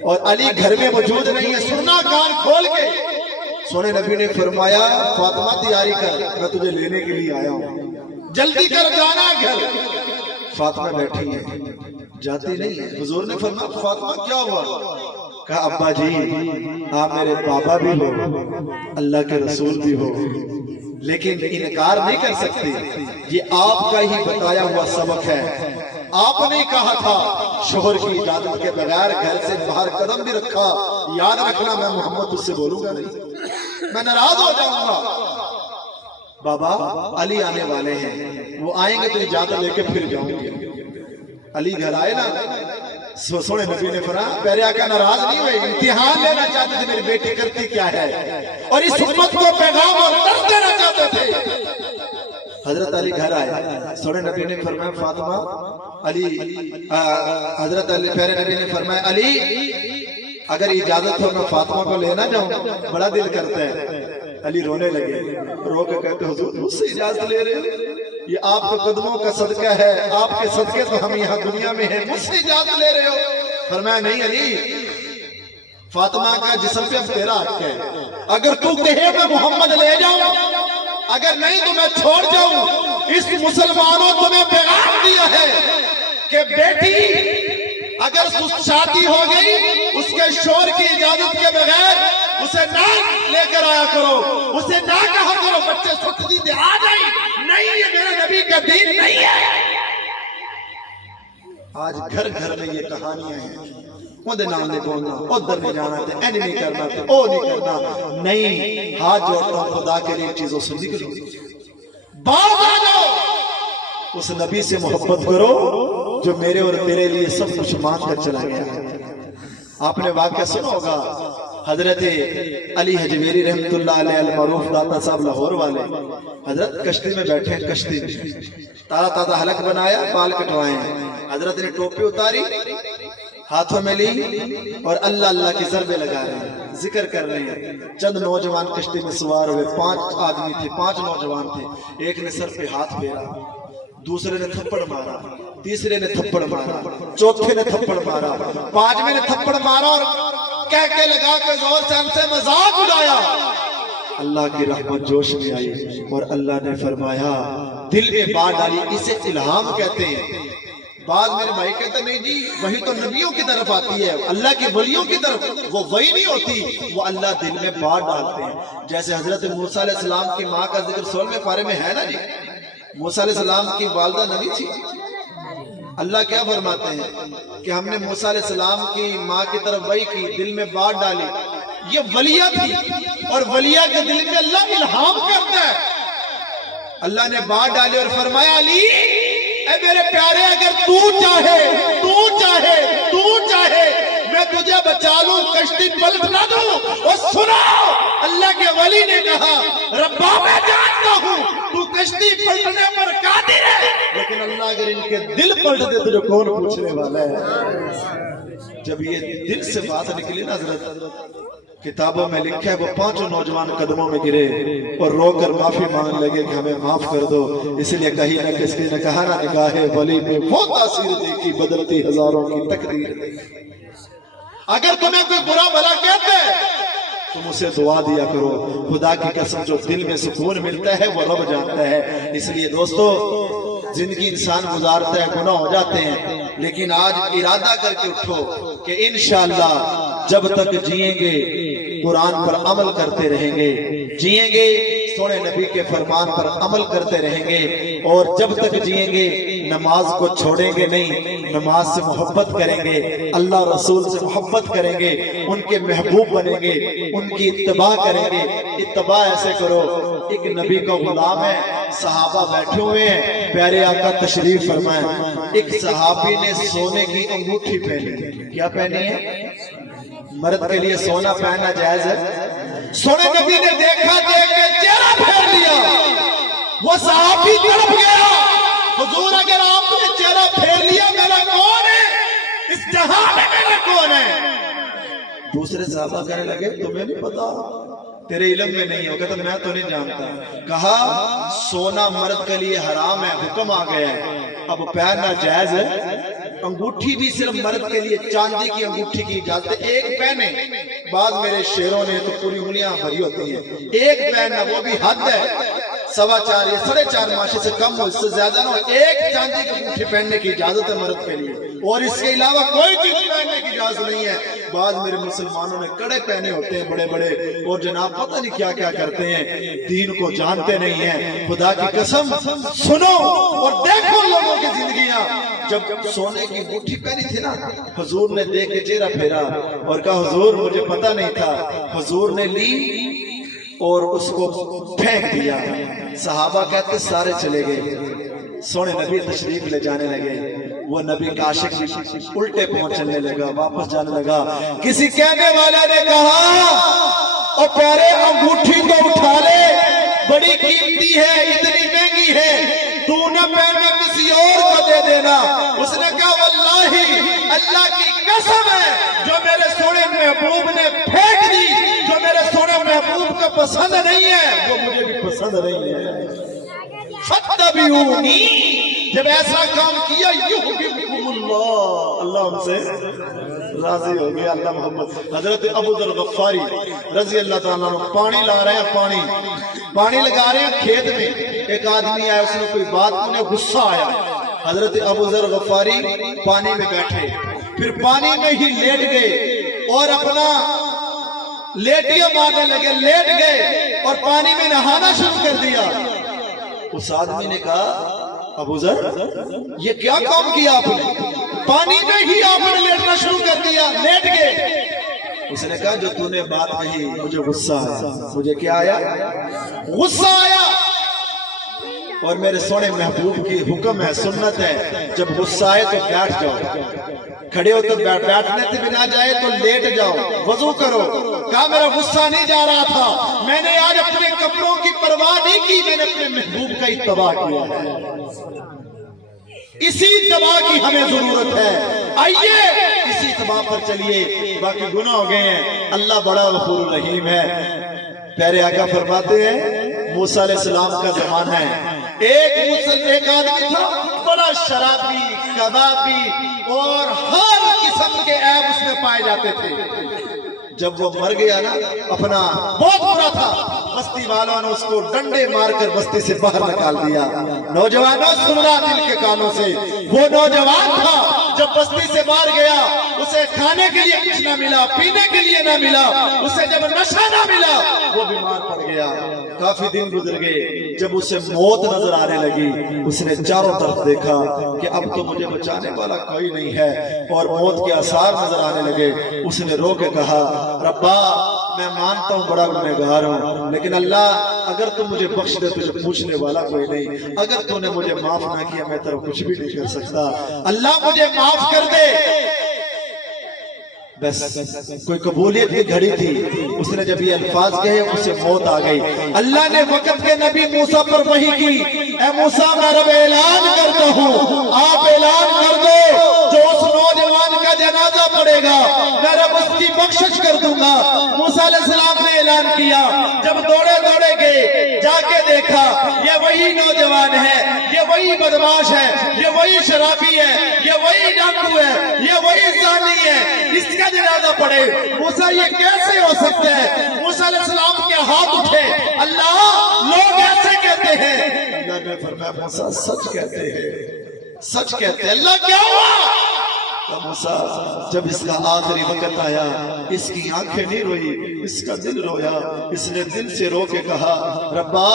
اور علی گھر میں موجود نہیں ہے. سننا کان کھول کے, سونے نبی نے فرمایا فاطمہ تیاری کر میں تجھے لینے کے لیے آیا ہوں, جلدی کر جانا گھر. فاطمہ بیٹھی ہے جاتی نہیں ہے. حضور نے فرمایا فاطمہ کیا ہوا؟ کہا ابا جی آپ میرے بابا بھی ہو اللہ کے رسول بھی ہو, لیکن انکار نہیں کر سکتے, یہ آپ کا ہی بتایا ہوا سبق ہے. آپ نے کہا تھا شوہر کی اجازت کے بغیر گھر سے باہر قدم بھی رکھا, یاد رکھنا میں محمد اس سے بولوں گا نہیں, میں ناراض ہو جاؤں گا. بابا علی آنے والے ہیں, وہ آئیں گے تو اجازت لے کے پھر جاؤں گے. علی گھر آئے نا, سونے نبی نے فرمایا پیارے آقا ناراض نہیں ہوئے, امتحان لینا چاہتے تھے میری بیٹی کرتی کیا ہے, اور اس امت کو پیغام اور درد دینا چاہتے تھے. حضرت علی گھر آئے, سونے نبی نے فرمایا فاطمہ علی, حضرت علی پیارے نبی نے فرمایا علی اگر اجازت ہو میں فاطمہ کو لینا جاؤں, بڑا دل کرتا ہے. علی رونے لگے, رو کے کہتے حضور مجھ سے اجازت لے رہے ہو, یہ آپ کے قدموں کا صدقہ ہے, آپ کے صدقے تو ہم یہاں دنیا میں ہیں, مجھ سے اجازت لے رہے ہو. فرمایا نہیں علی فاطمہ کا جسم پہ اب تیرا حق ہے, اگر تو کہے میں محمد لے جاؤں, اگر نہیں تو میں چھوڑ جاؤں. اس مسلمانوں تمہیں پیغام دیا ہے کہ بیٹی اگر شادی ہو گئی اس کے شوہر کی اجازت کے بغیر اسے نہ لے کر آیا کرو, اسے نہ کہا کرو بچے سکتی دے آ جائیں, نہیں یہ میرے نبی کا دین نہیں ہے. آج گھر گھر میں یہ کہانیاں ہیں, اندر نام نے بولنا, ادھر نہیں جانا تھے, اینی نہیں کرنا تھے, او نہیں کرنا. نہیں, ہاتھ جوڑتا ہوں خدا کے لیے چیزوں سے نکلو, باز آ جاؤ, اس نبی سے محبت کرو جو میرے اور تیرے لیے سب کچھ مان کر چلا گیا. آپ نے واقعہ سنا ہوگا حضرت علی حجویری رحمت اللہ علیہ المعروف داتا صاحب لاہور والے, حضرت کشتی میں بیٹھے ہیں, کشتی تازہ تازہ حلق بنایا, بال کٹوائے ہیں. حضرت نے ٹوپی اتاری, ہاتھوں میں لی اور اللہ اللہ کی ضربے لگا رہے ہیں, ذکر کر رہے ہیں. چند نوجوان کشتی میں سوار ہوئے, 5 آدمی تھے, 5 نوجوان تھے. ایک نے سر پہ ہاتھ پھیرا, دوسرے نے تھپڑ مارا, تیسرے نے تھپڑ مارا, چوتھے نے تھپڑ مارا, 5ویں نے تھپڑ مارا اور کہہ کے لگا کے زور سے ہم سے مذاق اڑایا. اللہ کی رحمت جوش میں آئی اور اللہ نے فرمایا دل میں بات ڈالی, اسے الہام کہتے ہیں. بعض میرے بھائی کہتے نہیں جی وہی تو نبیوں کی طرف آتی ہے, اللہ کی ولیوں کی طرف, وہ وہی نہیں ہوتی, وہ اللہ دل میں بات ڈالتے ہیں. جیسے حضرت موسیٰ علیہ السلام کی ماں کا ذکر 16ویں پارے میں ہے نا جی, موسیٰ علیہ السلام کی والدہ نبی تھی. اللہ کیا فرماتے ہیں کہ ہم نے موسیٰ علیہ السلام کی ماں کی طرف وحی کی, دل میں بات ڈالی. یہ ولیہ تھی اور ولیہ کے دل میں اللہ الہام کرتا ہے. اللہ نے بات ڈالی اور فرمایا علی اے میرے پیارے اگر تو چاہے میں تجھے بچا لوں کشتی پلٹ نہ دوں. اور سنو اللہ کے ولی نے کہا ربا میں جانتا ہوں تو کشتی پلٹنے پر قادر ہے لیکن اللہ اگر ان کے دل پلٹ دے تو کون پوچھنے والا ہے. جب یہ دل سے بات نکلی نا حضرت کتابوں میں لکھا ہے وہ پانچوں نوجوان قدموں میں گرے اور رو کر معافی مانگ لگے کہ ہمیں معاف کر دو. اس لیے کہیں نہ کسی نے کہا نہ نگاہ ولی میں وہ تاثیر دیکھی بدلتی ہزاروں کی تقدیر دیکھی. اگر تمہیں کوئی برا بھلا کہتے تم اسے دعا دیا کرو. خدا کی قسم جو دل میں سکون ملتا ہے وہ رب جانتا ہے. اس لیے دوستو زندگی انسان گزارتا ہے گناہ ہو جاتے ہیں لیکن آج ارادہ کر کے اٹھو کہ انشاءاللہ جب تک جئیں گے قرآن پر عمل کرتے رہیں گے, جئیں گے سونے نبی کے فرمان پر عمل کرتے رہیں گے اور جب تک جئیں گے نماز کو چھوڑیں گے نہیں, نماز سے محبت کریں گے, اللہ رسول سے محبت کریں گے, ان کے محبوب بنیں گے, ان کی اتباع کریں گے. اتباع ایسے کرو ایک نبی کا غلام ہے, صحابہ بیٹھے ہوئے ہیں, پیارے آقا تشریف فرمائیں. ایک صحابی نے سونے کی انگوٹھی پہنی. کیا پہنی ہے؟ مرد کے لیے سونا پہننا جائز ہے. سونے نبی نے دیکھا دیکھ کے چہرہ پھیر لیا. وہ صحابی تڑپ گیا, حضور اگر آپ نے چہرہ پھیر لیا میرا کون ہے, اس جہاں میں میرا کون ہے؟ دوسرے صحابہ کہنے لگے تمہیں نہیں پتا, تیرے علم میں نہیں ہوگا. تو میں تو نہیں جانتا. کہا سونا مرد کے لیے حرام ہے, حکم آ گیا ہے, اب پہننا جائز ہے. انگوٹھی بھی صرف مرد کے لیے چاندی کی انگوٹھی کی اجازت ہے, ایک پہنے. بعض میرے شیروں نے تو پوری انگلیاں بھری ہوتی ہیں, ایک پہننا وہ بھی حد ہے, 4.25 یا 4.5 ماشے سے کم ہو, اس سے زیادہ نہ ہو. ایک چاندی کی انگوٹھی پہننے کی اجازت ہے مرد کے لیے اور اس کے علاوہ کوئی چیز پہننے کی اجازت نہیں ہے. بعض میرے مسلمانوں نے کڑے پہنے ہوتے ہیں بڑے بڑے اور جناب پتہ نہیں کیا کیا کرتے ہیں, دین کو جانتے نہیں ہیں. خدا کی قسم سنو اور دیکھو لوگوں کی زندگیاں. جب سونے کی انگوٹھی پہنی تھی نا, حضور نے دیکھ کے چہرہ پھیرا اور کہا حضور مجھے پتہ نہیں تھا. حضور نے لی اور اس کو پھینک دیا. صحابہ کہتے سارے چلے گئے. سونے نبی تشریف لے جانے لگے. وہ نبی کا عاشق الٹے پہنچ چلنے لگا, واپس جانے لگا. کسی کہنے والے نے کہا او پیارے انگوٹھی کو اٹھا لے, بڑی قیمتی ہے, اتنی مہنگی ہے, تو نہ پہننا کسی اور کو دے دینا. اس نے کہا واللہ اللہ کی قسم ہے جو میرے سونے محبوب نے پھینک دی, جو میرے سونے محبوب کو پسند نہیں ہے وہ مجھے بھی پسند نہیں ہے. فَاتَّبِعُونِي, جب ایسا کام کیا یُحْبِبْکُمُ اللہ, اللہ ہم سے راضی ہو گیا. اللہ محمد. حضرت ابو ذر غفاری رضی اللہ تعالیٰ عنہ پانی لا رہے ہیں, پانی لگا رہے ہیں کھیت میں. ایک آدمی آیا, اس نے کوئی بات, انہیں غصہ آیا. حضرت ابو ذر غفاری پانی میں بیٹھے, پھر پانی میں ہی لیٹ گئے اور اپنا لیٹیاں مارنے لگے, لیٹ گئے اور پانی میں نہانا شروع کر دیا. اس آدمی نے کہا ابو ذر یہ کیا کام کیا آپ نے, پانی میں ہی آپ نے لیٹنا شروع کر دیا, لیٹ گئے. اس نے کہا جو تو نے بات کہی مجھے غصہ آیا. مجھے کیا آیا؟ غصہ آیا. اور میرے سونے محبوب کی حکم ہے, سنت ہے, جب غصہ آئے تو بیٹھ جاؤ, کھڑے ہو تو بیٹھنے سے بھی نہ جائے تو لیٹ جاؤ, وضو کرو. کہا میرا غصہ نہیں جا رہا تھا, میں نے آج اپنے کپڑوں کی پرواہ نہیں کی, میں نے اپنے محبوب کا اتباع کیا ہے. اسی اتباع کی ہمیں ضرورت ہے. آئیے اسی اتباع پر چلیے, باقی گناہ ہو گئے ہیں. اللہ بڑا غفور رحیم ہے. پیارے آقا فرماتے ہیں موسیٰ علیہ السلام کا زمانہ ہے, ایک آدمی تھا بڑا شرابی, کبابی اور ہر قسم کے عیب اس میں پائے جاتے تھے. جب وہ مر گیا نا, اپنا بہت برا تھا, بستی والوں نے اس کو ڈنڈے مار کر بستی سے باہر نکال دیا. نوجوانوں سن رہا دل کے کانوں سے, وہ نوجوان تھا جب بستی سے باہر گیا, اسے کھانے کے لیے کچھ نہ ملا, پینے کے لیے نہ ملا, اسے جب نشہ نہ ملا وہ بیمار پڑ گیا. کافی دن گزر گئے, جب اسے موت نظر آنے لگی اس نے چاروں طرف دیکھا کہ اب تو مجھے بچانے والا کوئی نہیں ہے اور موت کے آثار نظر آنے لگے. اس نے رو کے کہا ربا میں مانتا ہوں بڑا گنہگار ہوں, لیکن اللہ اگر تم مجھے بخش دے تجھے پوچھنے والا کوئی نہیں, اگر تم نے مجھے معاف نہ کیا میں تیرا کچھ بھی نہیں کر سکتا, اللہ مجھے معاف کر دے. بس کوئی قبولیت کی گھڑی تھی، اس نے جب یہ الفاظ کہے اسے موت آ گئی۔ اللہ نے وقت کے نبی موسیٰ پر وحی کی، اے موسیٰ میں رب اعلان کرتا ہوں، آپ اعلان کر دو جو اس نوجوان کا جنازہ پڑے گا میں رب اس کی بخشش کر دوں گا۔ موسیٰ علیہ السلام نے اعلان کیا، جب دوڑے دوڑے گئے جا کے دیکھا یہ وہی نوجوان ہے، یہ وہی بدماش ہے، یہ وہی شرابی ہے، یہ وہی ڈاکو ہے، یہ وہی زانی ہے، اس کا جنازہ پڑے۔ موسیٰ یہ کیسے ہو سکتا ہے؟ موسیٰ علیہ السلام کے ہاتھ اٹھے، اللہ لوگ ایسے کہتے ہیں۔ اللہ نے فرمایا موسیٰ سچ کہتے ہیں، سچ کہتے ہیں۔ اللہ کیا ہوا؟ موسیٰ جب اس کا آخری وقت آیا اس کی آنکھیں نہیں روئی، اس کا دل رویا۔ اس نے دل سے رو کے کہا ربا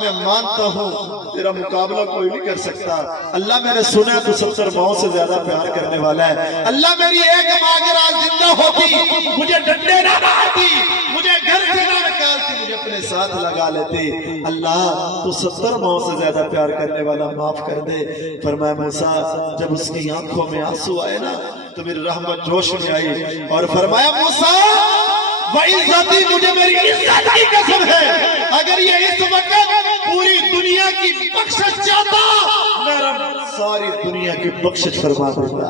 میں مانتا ہوں تیرا مقابلہ کوئی نہیں کر سکتا، اللہ میں نے سنا تو 70 ماؤں سے زیادہ پیار کرنے والا ہے، اللہ میری ایک ماں اگر آج زندہ ہوتی مجھے ڈنڈے نہ مارتی، مجھے گھر سے نہ نکالتی، مجھے اپنے ساتھ لگا لیتے، اللہ تو 70 ماؤں سے زیادہ پیار کرنے والا معاف کر دے۔ فرمایا موسیٰ جب اس کی آنکھوں میں آنسو آئے نا تو میری رحمت جوش میں آئی اور فرمایا موسیٰ وَعِزَّتِي مجھے میری عزت کی قسم ہے اگر یہ اس وقت پوری دنیا کی بخشش چاہتا میں رب ساری دنیا کی بخشش فرما دیتا۔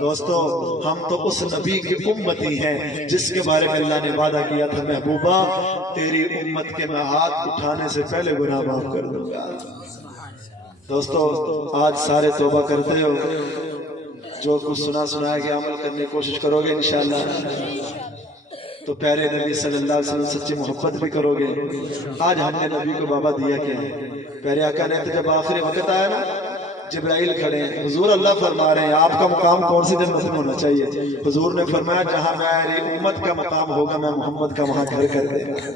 دوستو ہم تو اس نبی کی امتی ہیں جس کے بارے میں اللہ نے وعدہ کیا تھا محبوبہ تیری امت کے میں ہاتھ اٹھانے سے پہلے گناہ معاف کر دوں گا۔ دوستو آج سارے توبہ کرتے ہو، جو کچھ سنا ہے کہ عمل کرنے کی کوشش کرو گے انشاءاللہ تو پیارے نبی صلی اللہ علیہ وسلم سچی محبت بھی کرو گے۔ آج ہم نے نبی کو بابا دیا کیا ہے؟ پیارے آقا نے تو جب آخری وقت آیا نا جبرائیل کھڑے ہیں، حضور اللہ فرما رہے ہیں آپ کا مقام کون سی جنت میں ہونا چاہیے؟ حضور نے فرمایا جہاں میری امت کا مقام ہوگا میں محمد کا وہاں گھر کر دے گا۔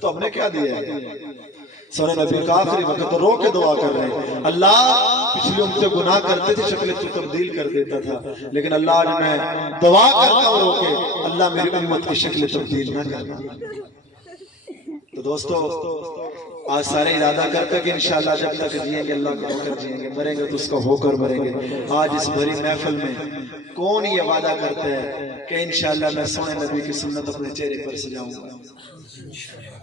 تو ہم نے کیا دیا ہے؟ سونے نبی کا آخری وقت رو کے دعا کر رہے ہیں، اللہ پچھلی امتیں گناہ کرتے تھے شکل تو تبدیل کر دیتا تھا، لیکن اللہ آج میں دعا کرتا ہوں رو کے اللہ میری امت کی شکل تبدیل نہ کرنا۔ تو دوستو آج سارے ارادہ کرتے کہ انشاءاللہ جب تک جئیں گے اللہ کو ہو کر جئیں گے، مریں گے تو اس کو ہو کر مریں گے۔ آج اس بھری محفل میں کون یہ وعدہ کرتا ہے کہ انشاءاللہ میں سونے نبی کی سنت اپنے چہرے پر سجاؤں گا؟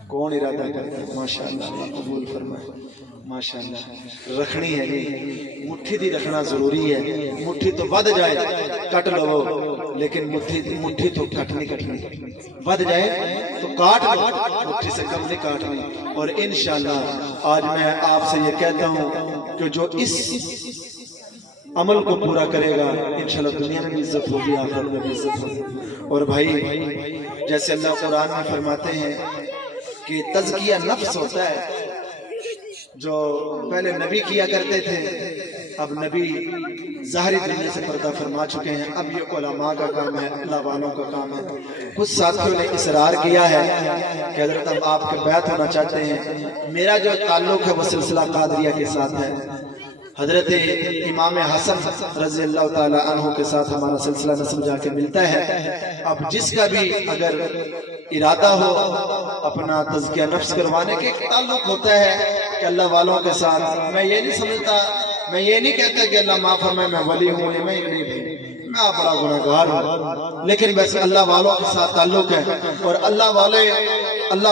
کون ارادہ کرتا ہے؟ ماشاءاللہ اللہ قبول فرمائے، ماشاءاللہ رکھنی ہے یہ مٹھی دی رکھنا ضروری ہے، مٹھی تو ود جائے کٹ لو لیکن مٹھی تو کٹنی ود جائے تو کاٹ لو، مٹھی سے کم نہیں کاٹنی۔ اور انشاءاللہ آج میں آپ سے یہ کہتا ہوں کہ جو اس عمل کو پورا کرے گا انشاءاللہ دنیا میں بھی عزت ہوگی آخرت میں بھی عزت ہوگی۔ اور بھائی جیسے اللہ قرآن میں فرماتے ہیں کہ تزکیہ نفس ہوتا ہے، جو پہلے نبی کیا کرتے تھے اب نبی ظاہری دنیا سے پردہ فرما چکے ہیں، اب یہ علماء کا کام ہے، اللہ والوں کا کام ہے۔ کچھ ساتھیوں نے اصرار کیا ہے کہ حضرت ہم آپ کے بیعت ہونا چاہتے ہیں، میرا جو تعلق ہے وہ سلسلہ قادریہ کے ساتھ ہے، حضرت امام حسن رضی اللہ تعالی عنہ کے ساتھ ہمارا سلسلہ نسب جا کے ملتا ہے۔ اب جس کا بھی اگر ارادہ ہو اپنا تزکیہ نفس کروانے کے تعلق ہوتا ہے کہ اللہ والوں کے ساتھ، میں یہ نہیں سمجھتا، میں یہ نہیں کہتا کہ اللہ معاف فرمائے میں ولی ہوں یا میں نہیں بھی، میں بڑا گناہگار ہوں، لیکن ویسے اللہ والوں کے ساتھ تعلق ہے اور اللہ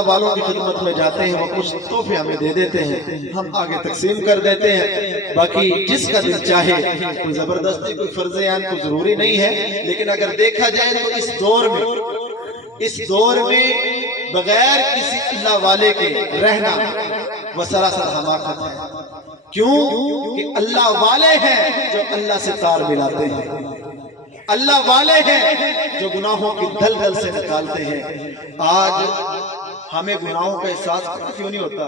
والوں کی خدمت میں جاتے ہیں، وہ کچھ تحفے ہمیں دے دیتے ہیں، ہم آگے تقسیم کر دیتے ہیں۔ باقی جس کا دل چاہے، کوئی زبردستی کوئی فرض عین کوئی ضروری نہیں ہے، لیکن اگر دیکھا جائے تو اس دور میں بغیر کسی اللہ والے کے رہنا وہ سراسر حماقت ہے۔ کیوں کہ اللہ والے ہیں جو اللہ سے تار ملاتے ہیں، اللہ والے ہیں جو گناہوں کی دلدل سے نکالتے ہیں۔ آج ہمیں گناہوں کا احساس کیوں نہیں ہوتا؟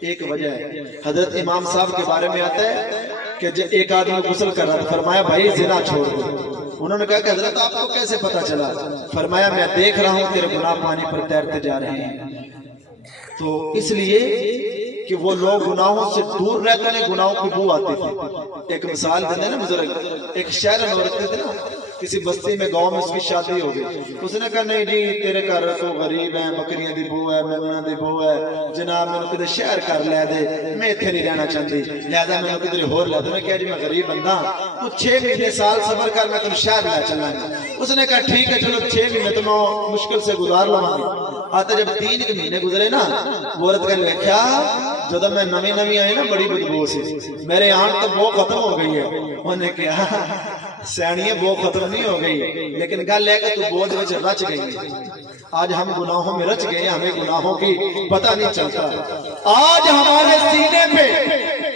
ایک وجہ ہے، حضرت امام صاحب کے بارے میں آتا ہے کہ ایک آدمی غسل کر رہا تھا، فرمایا بھائی زنا چھوڑ دو۔ انہوں نے کہا کہ حضرت آپ کو کیسے پتا چلا؟ فرمایا میں دیکھ رہا ہوں تیرے گناہ پانی پر تیرتے جا رہے ہیں۔ تو اس لیے کہ وہ لوگ گناہوں سے دور رہتے ہیں، گناہوں کی بو آتی تھی۔ ایک مثال دیتے ہیں نا بزرگ، ایک شہر میں رکھتے تھے نا کسی بستی میں گاؤں میں اس کی شادی ہو گئی، اس نے کہا نہیں جی تیرے گھر تو غریب ہیں، بکریاں دی بو ہے، مینگنا دی بو ہے، جناب میں کدھر شہر کر لے دے، میں اتنے نہیں رہنا چاہتی، لہذا میں کدھر ہور لے دے۔ میں کہا جی میں غریب بندہ، تو 6 مہینے سال صبر کر، میں تم شہر لے چلنا ہے۔ اس نے کہا ٹھیک ہے چلو 6 مہینے تو میں مشکل سے گزار لوں گی۔ آتے جب 3 مہینے گزرے نا، وہ عورت کہنے لگا کیا جب میں نمی نمی آئی نا بڑی بدبو سے میرے آنکھ تو وہ ختم ہو گئی ہے۔ انہوں نے کہا سیانیے وہ ختم نہیں ہو گئی، لیکن گل لے کے تو بوجھ وچ رچ گئی ہے۔ آج ہم گناہوں میں رچ گئے ہیں، ہمیں گناہوں کی پتہ نہیں چلتا۔ آج ہمارے سینے پہ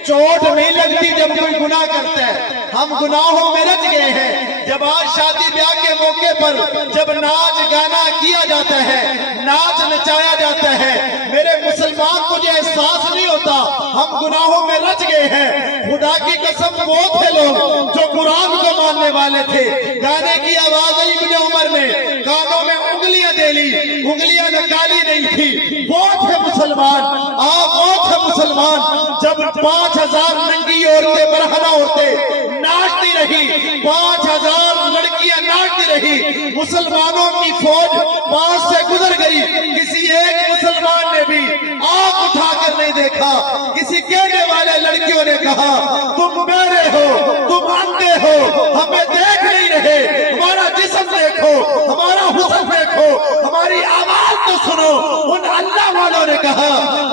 چوٹ نہیں لگتی جب کوئی گناہ کرتا ہے، ہم گناہوں میں رچ گئے ہیں۔ جب آج شادی بیاہ کے موقع پر جب ناچ گانا کیا جاتا ہے، ناچ نچایا جاتا ہے، میرے مسلمان کو یہ احساس نہیں ہوتا ہم گناہوں میں رچ گئے ہیں۔ خدا کی قسم وہ تھے لوگ جو قرآن کو ماننے والے تھے، گانے کی آواز آئی ابن عمر میں، کانوں میں انگلیاں دے لی، انگلیاں نکالی نہیں تھی، وہ تھے مسلمان۔ آپ وہ تھے مسلمان جب 5000 ننگی عورتیں برہنہ عورتیں ناچتی رہی، 5000 لڑکیاں ناچتی رہی، مسلمانوں کی فوج پاس سے گزر گئی، کسی ایک مسلمان نے بھی آنکھ اٹھا کر نہیں دیکھا۔ کسی کہنے والے لڑکیوں نے کہا تم میرے ہو، تم اندھے ہو، ہمیں دیکھ نہیں رہے، ہمارا جسم دیکھو، ہمارا حسن دیکھو، ہماری آواز تو سنو۔ ان اللہ والوں نے کہا،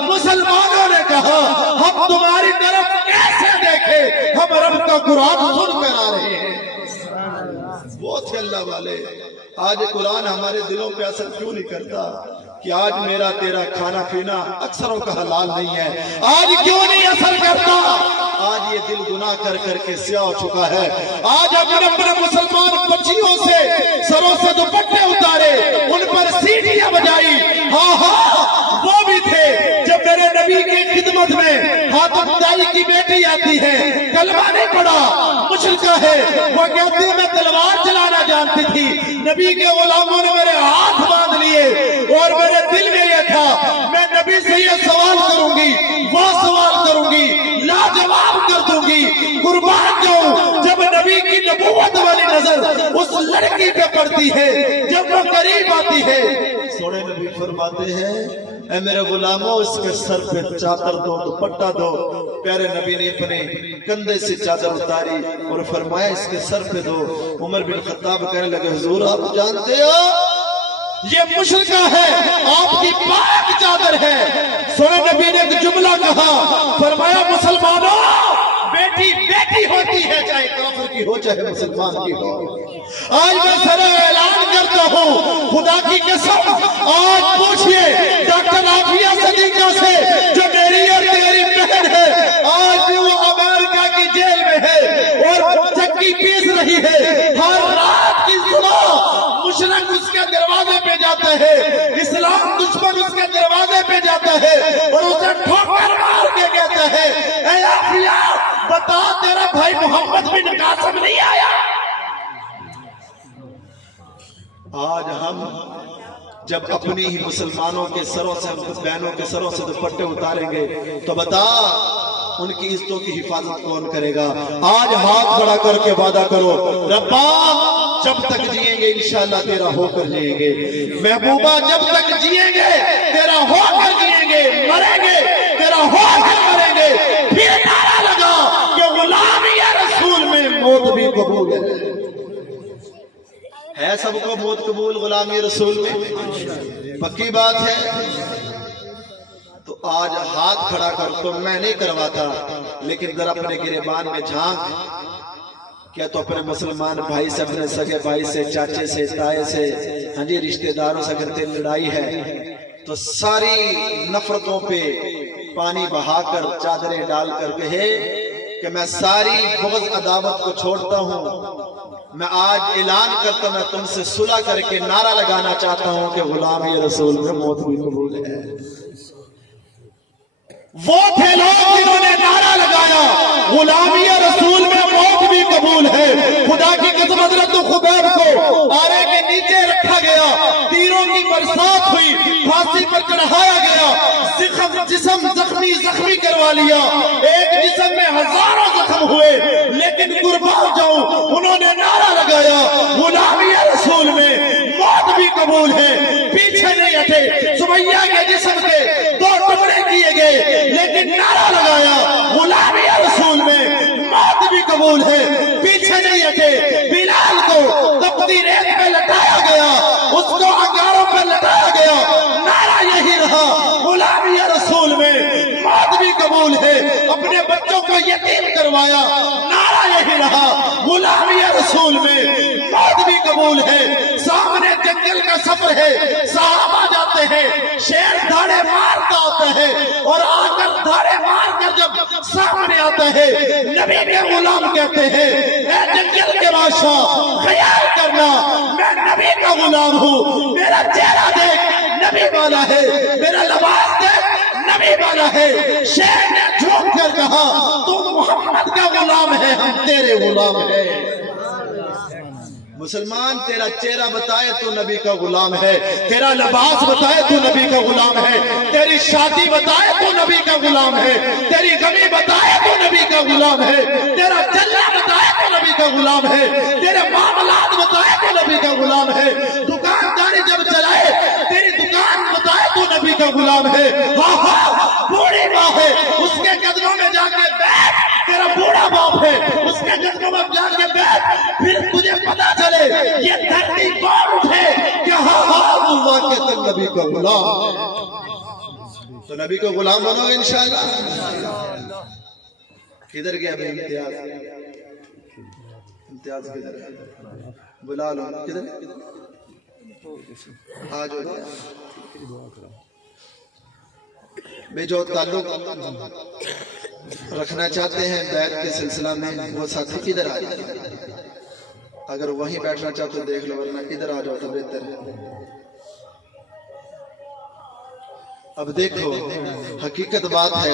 مسلمانوں نے کہا ہم تمہاری طرف کیسے دیکھیں، ہم رب کا قرآن سن کر آ رہے ہیں۔ وہ تھے اللہ والے۔ آج قرآن ہمارے دلوں پہ اثر کیوں نہیں کرتا کہ آج میرا تیرا کھانا پینا اکثروں کا حلال نہیں ہے؟ آج کیوں نہیں اثر کرتا؟ آج یہ دل گناہ کر کر کے سیاہ ہو چکا ہے۔ آج اپنے اپنے مسلمان بچیوں سے سروں سے دوپٹے اتارے، ان پر سیٹیاں بجائی۔ ہاں ہاں وہ بھی تھے جب میرے نبی کی خدمت میں خاتون دائی کی بیٹی آتی ہے، کلمہ نہیں پڑھا، مشرکہ ہے، وہ کہتی ہے میں تلوار چلانا جانتی تھی، نبی کے غلاموں نے میرے ہاتھ باندھ لیے اور میرے دل میں یہ تھا میں نبی سے یہ سوال کروں گی، وہ سوال کروں گی، لاجواب کر دوں گی، قربان جاؤں۔ جب نبی کی نبوت والی نظر اس لڑکی پہ پڑتی ہے، جب وہ قریب آتی ہے، سونے نبی فرماتے ہیں اے میرے غلاموں اس کے سر پہ چادر دو، دوپٹہ دو۔ پیارے نبی نے اپنے کندھے سے چادر اتاری اور فرمایا اس کے سر پہ دو۔ عمر بن خطاب کہنے لگے حضور آپ جانتے ہو یہ مشرکہ ہے، آپ کی پاک چادر ہے۔ سونے نبی نے ایک جملہ کہا، فرمایا مسلمانوں بیٹی بیٹی ہوتی ہے، چاہے کافر کی ہو چاہے مسلمان کی ہو۔ آج میں سر اعلان کرتا ہوں خدا کی قسم، آج پوچھئے ڈاکٹر عافیہ صدیقہ سے جو میری اور تیری بہن ہے، آج بھی وہ امریکہ کی جیل میں ہے اور چکی پیس رہی ہے۔ ہر رات کی صبح مشرک اس کے دروازے پہ جاتا ہے، اسلام دشمن اس کے دروازے پہ جاتا ہے اور اسے ٹھوکر مار کے کہتا ہے اے عافیہ بتا تیرا بھائی محمد بن قاسم نہیں آیا؟ آج ہم جب اپنی ہی مسلمانوں کے سروں سے، بہنوں کے سروں سے دوپٹے اتاریں گے تو بتا ان کی عزتوں کی حفاظت کون کرے گا؟ آج ہاتھ کھڑا کر کے وعدہ کرو ربا جب تک جئیں گے انشاءاللہ تیرا ہو کر جئیں گے، محبوبہ جب تک جئیں گے تیرا ہو کر جئیں گے، مریں گے تیرا ہو کر مریں گے۔ پھر نعرہ لگا کہ غلامی رسول میں موت بھی قبول ہے سب کو موت قبول غلامی رسول میں؟ پکی بات ہے۔ تو آج ہاتھ کھڑا کر تو میں نہیں کرواتا، لیکن ذرا اپنے گریبان میں جھانک، کیا تو اپنے مسلمان بھائی سے، اپنے سگے بھائی سے، چاچے سے، تائے سے، ہاں جی رشتہ داروں سے اگر تیری لڑائی ہے تو ساری نفرتوں پہ پانی بہا کر چادریں ڈال کر کہے کہ میں ساری بغض عداوت کو چھوڑتا ہوں، میں آج اعلان کرتا ہوں میں تم سے صلح کر کے نعرہ لگانا چاہتا ہوں کہ غلامی رسول میں موت بھی قبول ہے۔ وہ تھے لوگ جنہوں نے نعرہ لگایا غلامی رسول میں موت بھی قبول ہے۔ خدا کی قسم حضرت خبیب کو آرے کے نیچے رکھا گیا، تیروں کی برسات ہوئی، پھانسی پر چڑھایا گیا، جسم زخمی کروا لیا، ایک جسم میں ہزاروں زخم ہوئے، لیکن قربان جاؤں انہوں نے نعرہ لگایا قبول ہے، پیچھے نہیں ہٹے۔ سمیہ کے جسم کے 2 ٹکڑے کیے گئے، لیکن نعرہ لگایا غلامی رسول میں موت بھی قبول ہے، پیچھے نہیں ہٹے۔ بلال کو تپتی ریت میں لٹایا گیا، اس کو انگاروں پر لٹایا گیا، نعرہ یہی رہا غلامی رسول میں موت بھی قبول ہے۔ اپنے بچوں کو یتیم کروایا، نعرہ یہی رہا غلامی رسول میں موت بھی قبول ہے۔ سامنے جنگل کا سفر ہے، صحابہ جاتے ہیں، شیر دھاڑے مارتا آتا ہے، اور آ کر دھاڑے مار کر جب سامنے آتا ہے، نبی کے غلام کہتے ہیں اے جنگل کے بادشاہ خیال کرنا میں نبی کا غلام ہوں، میرا چہرہ دیکھ نبی والا ہے، میرا لباس دیکھ نبی والا ہے۔ شیر نے جھوٹ کر کہا تو محمد کا غلام ہے، ہم تیرے غلام ہیں۔ مسلمان تیرا چہرہ بتائے تو نبی کا غلام ہے، تیرا لباس بتائے تو نبی کا غلام ہے، تیری شادی بتائے تو نبی کا غلام ہے، تیری غمی بتائے تو نبی کا غلام ہے، تیرا چلنا بتائے تو نبی کا غلام ہے، تیرے معاملات بتائے تو نبی کا غلام ہے، دکانداری جب چلائے تیری دکان بتائے تو نبی کا غلام ہے۔ ہاں ہاں بوڑھی ماں ہے، اس کے قدموں میں جا کے بیٹھ، تیرا بوڑھا باپ ہے، اس کے قدموں میں جا کے بیٹھ، پھر تجھے پتا چلے یہ دھرتی کون اٹھے کہ ہاں ہاں اللہ کے تک نبی کا غلام ہے۔ تو نبی کو غلام بنو گے انشاءاللہ۔ کدھر گیا بھائی امتیاز؟ امتیاز کدھر ہے؟ بلا لو کدھر ہے؟ آج ہو جائے بے جو تعلق رکھنا چاہتے ہیں بیعت کے سلسلہ میں، وہ ساتھی ادھر آئے، اگر وہیں بیٹھنا چاہتے تو دیکھ لو، ورنہ ادھر آ جاؤ تو بہتر ہے۔ اب دیکھو حقیقت بات ہے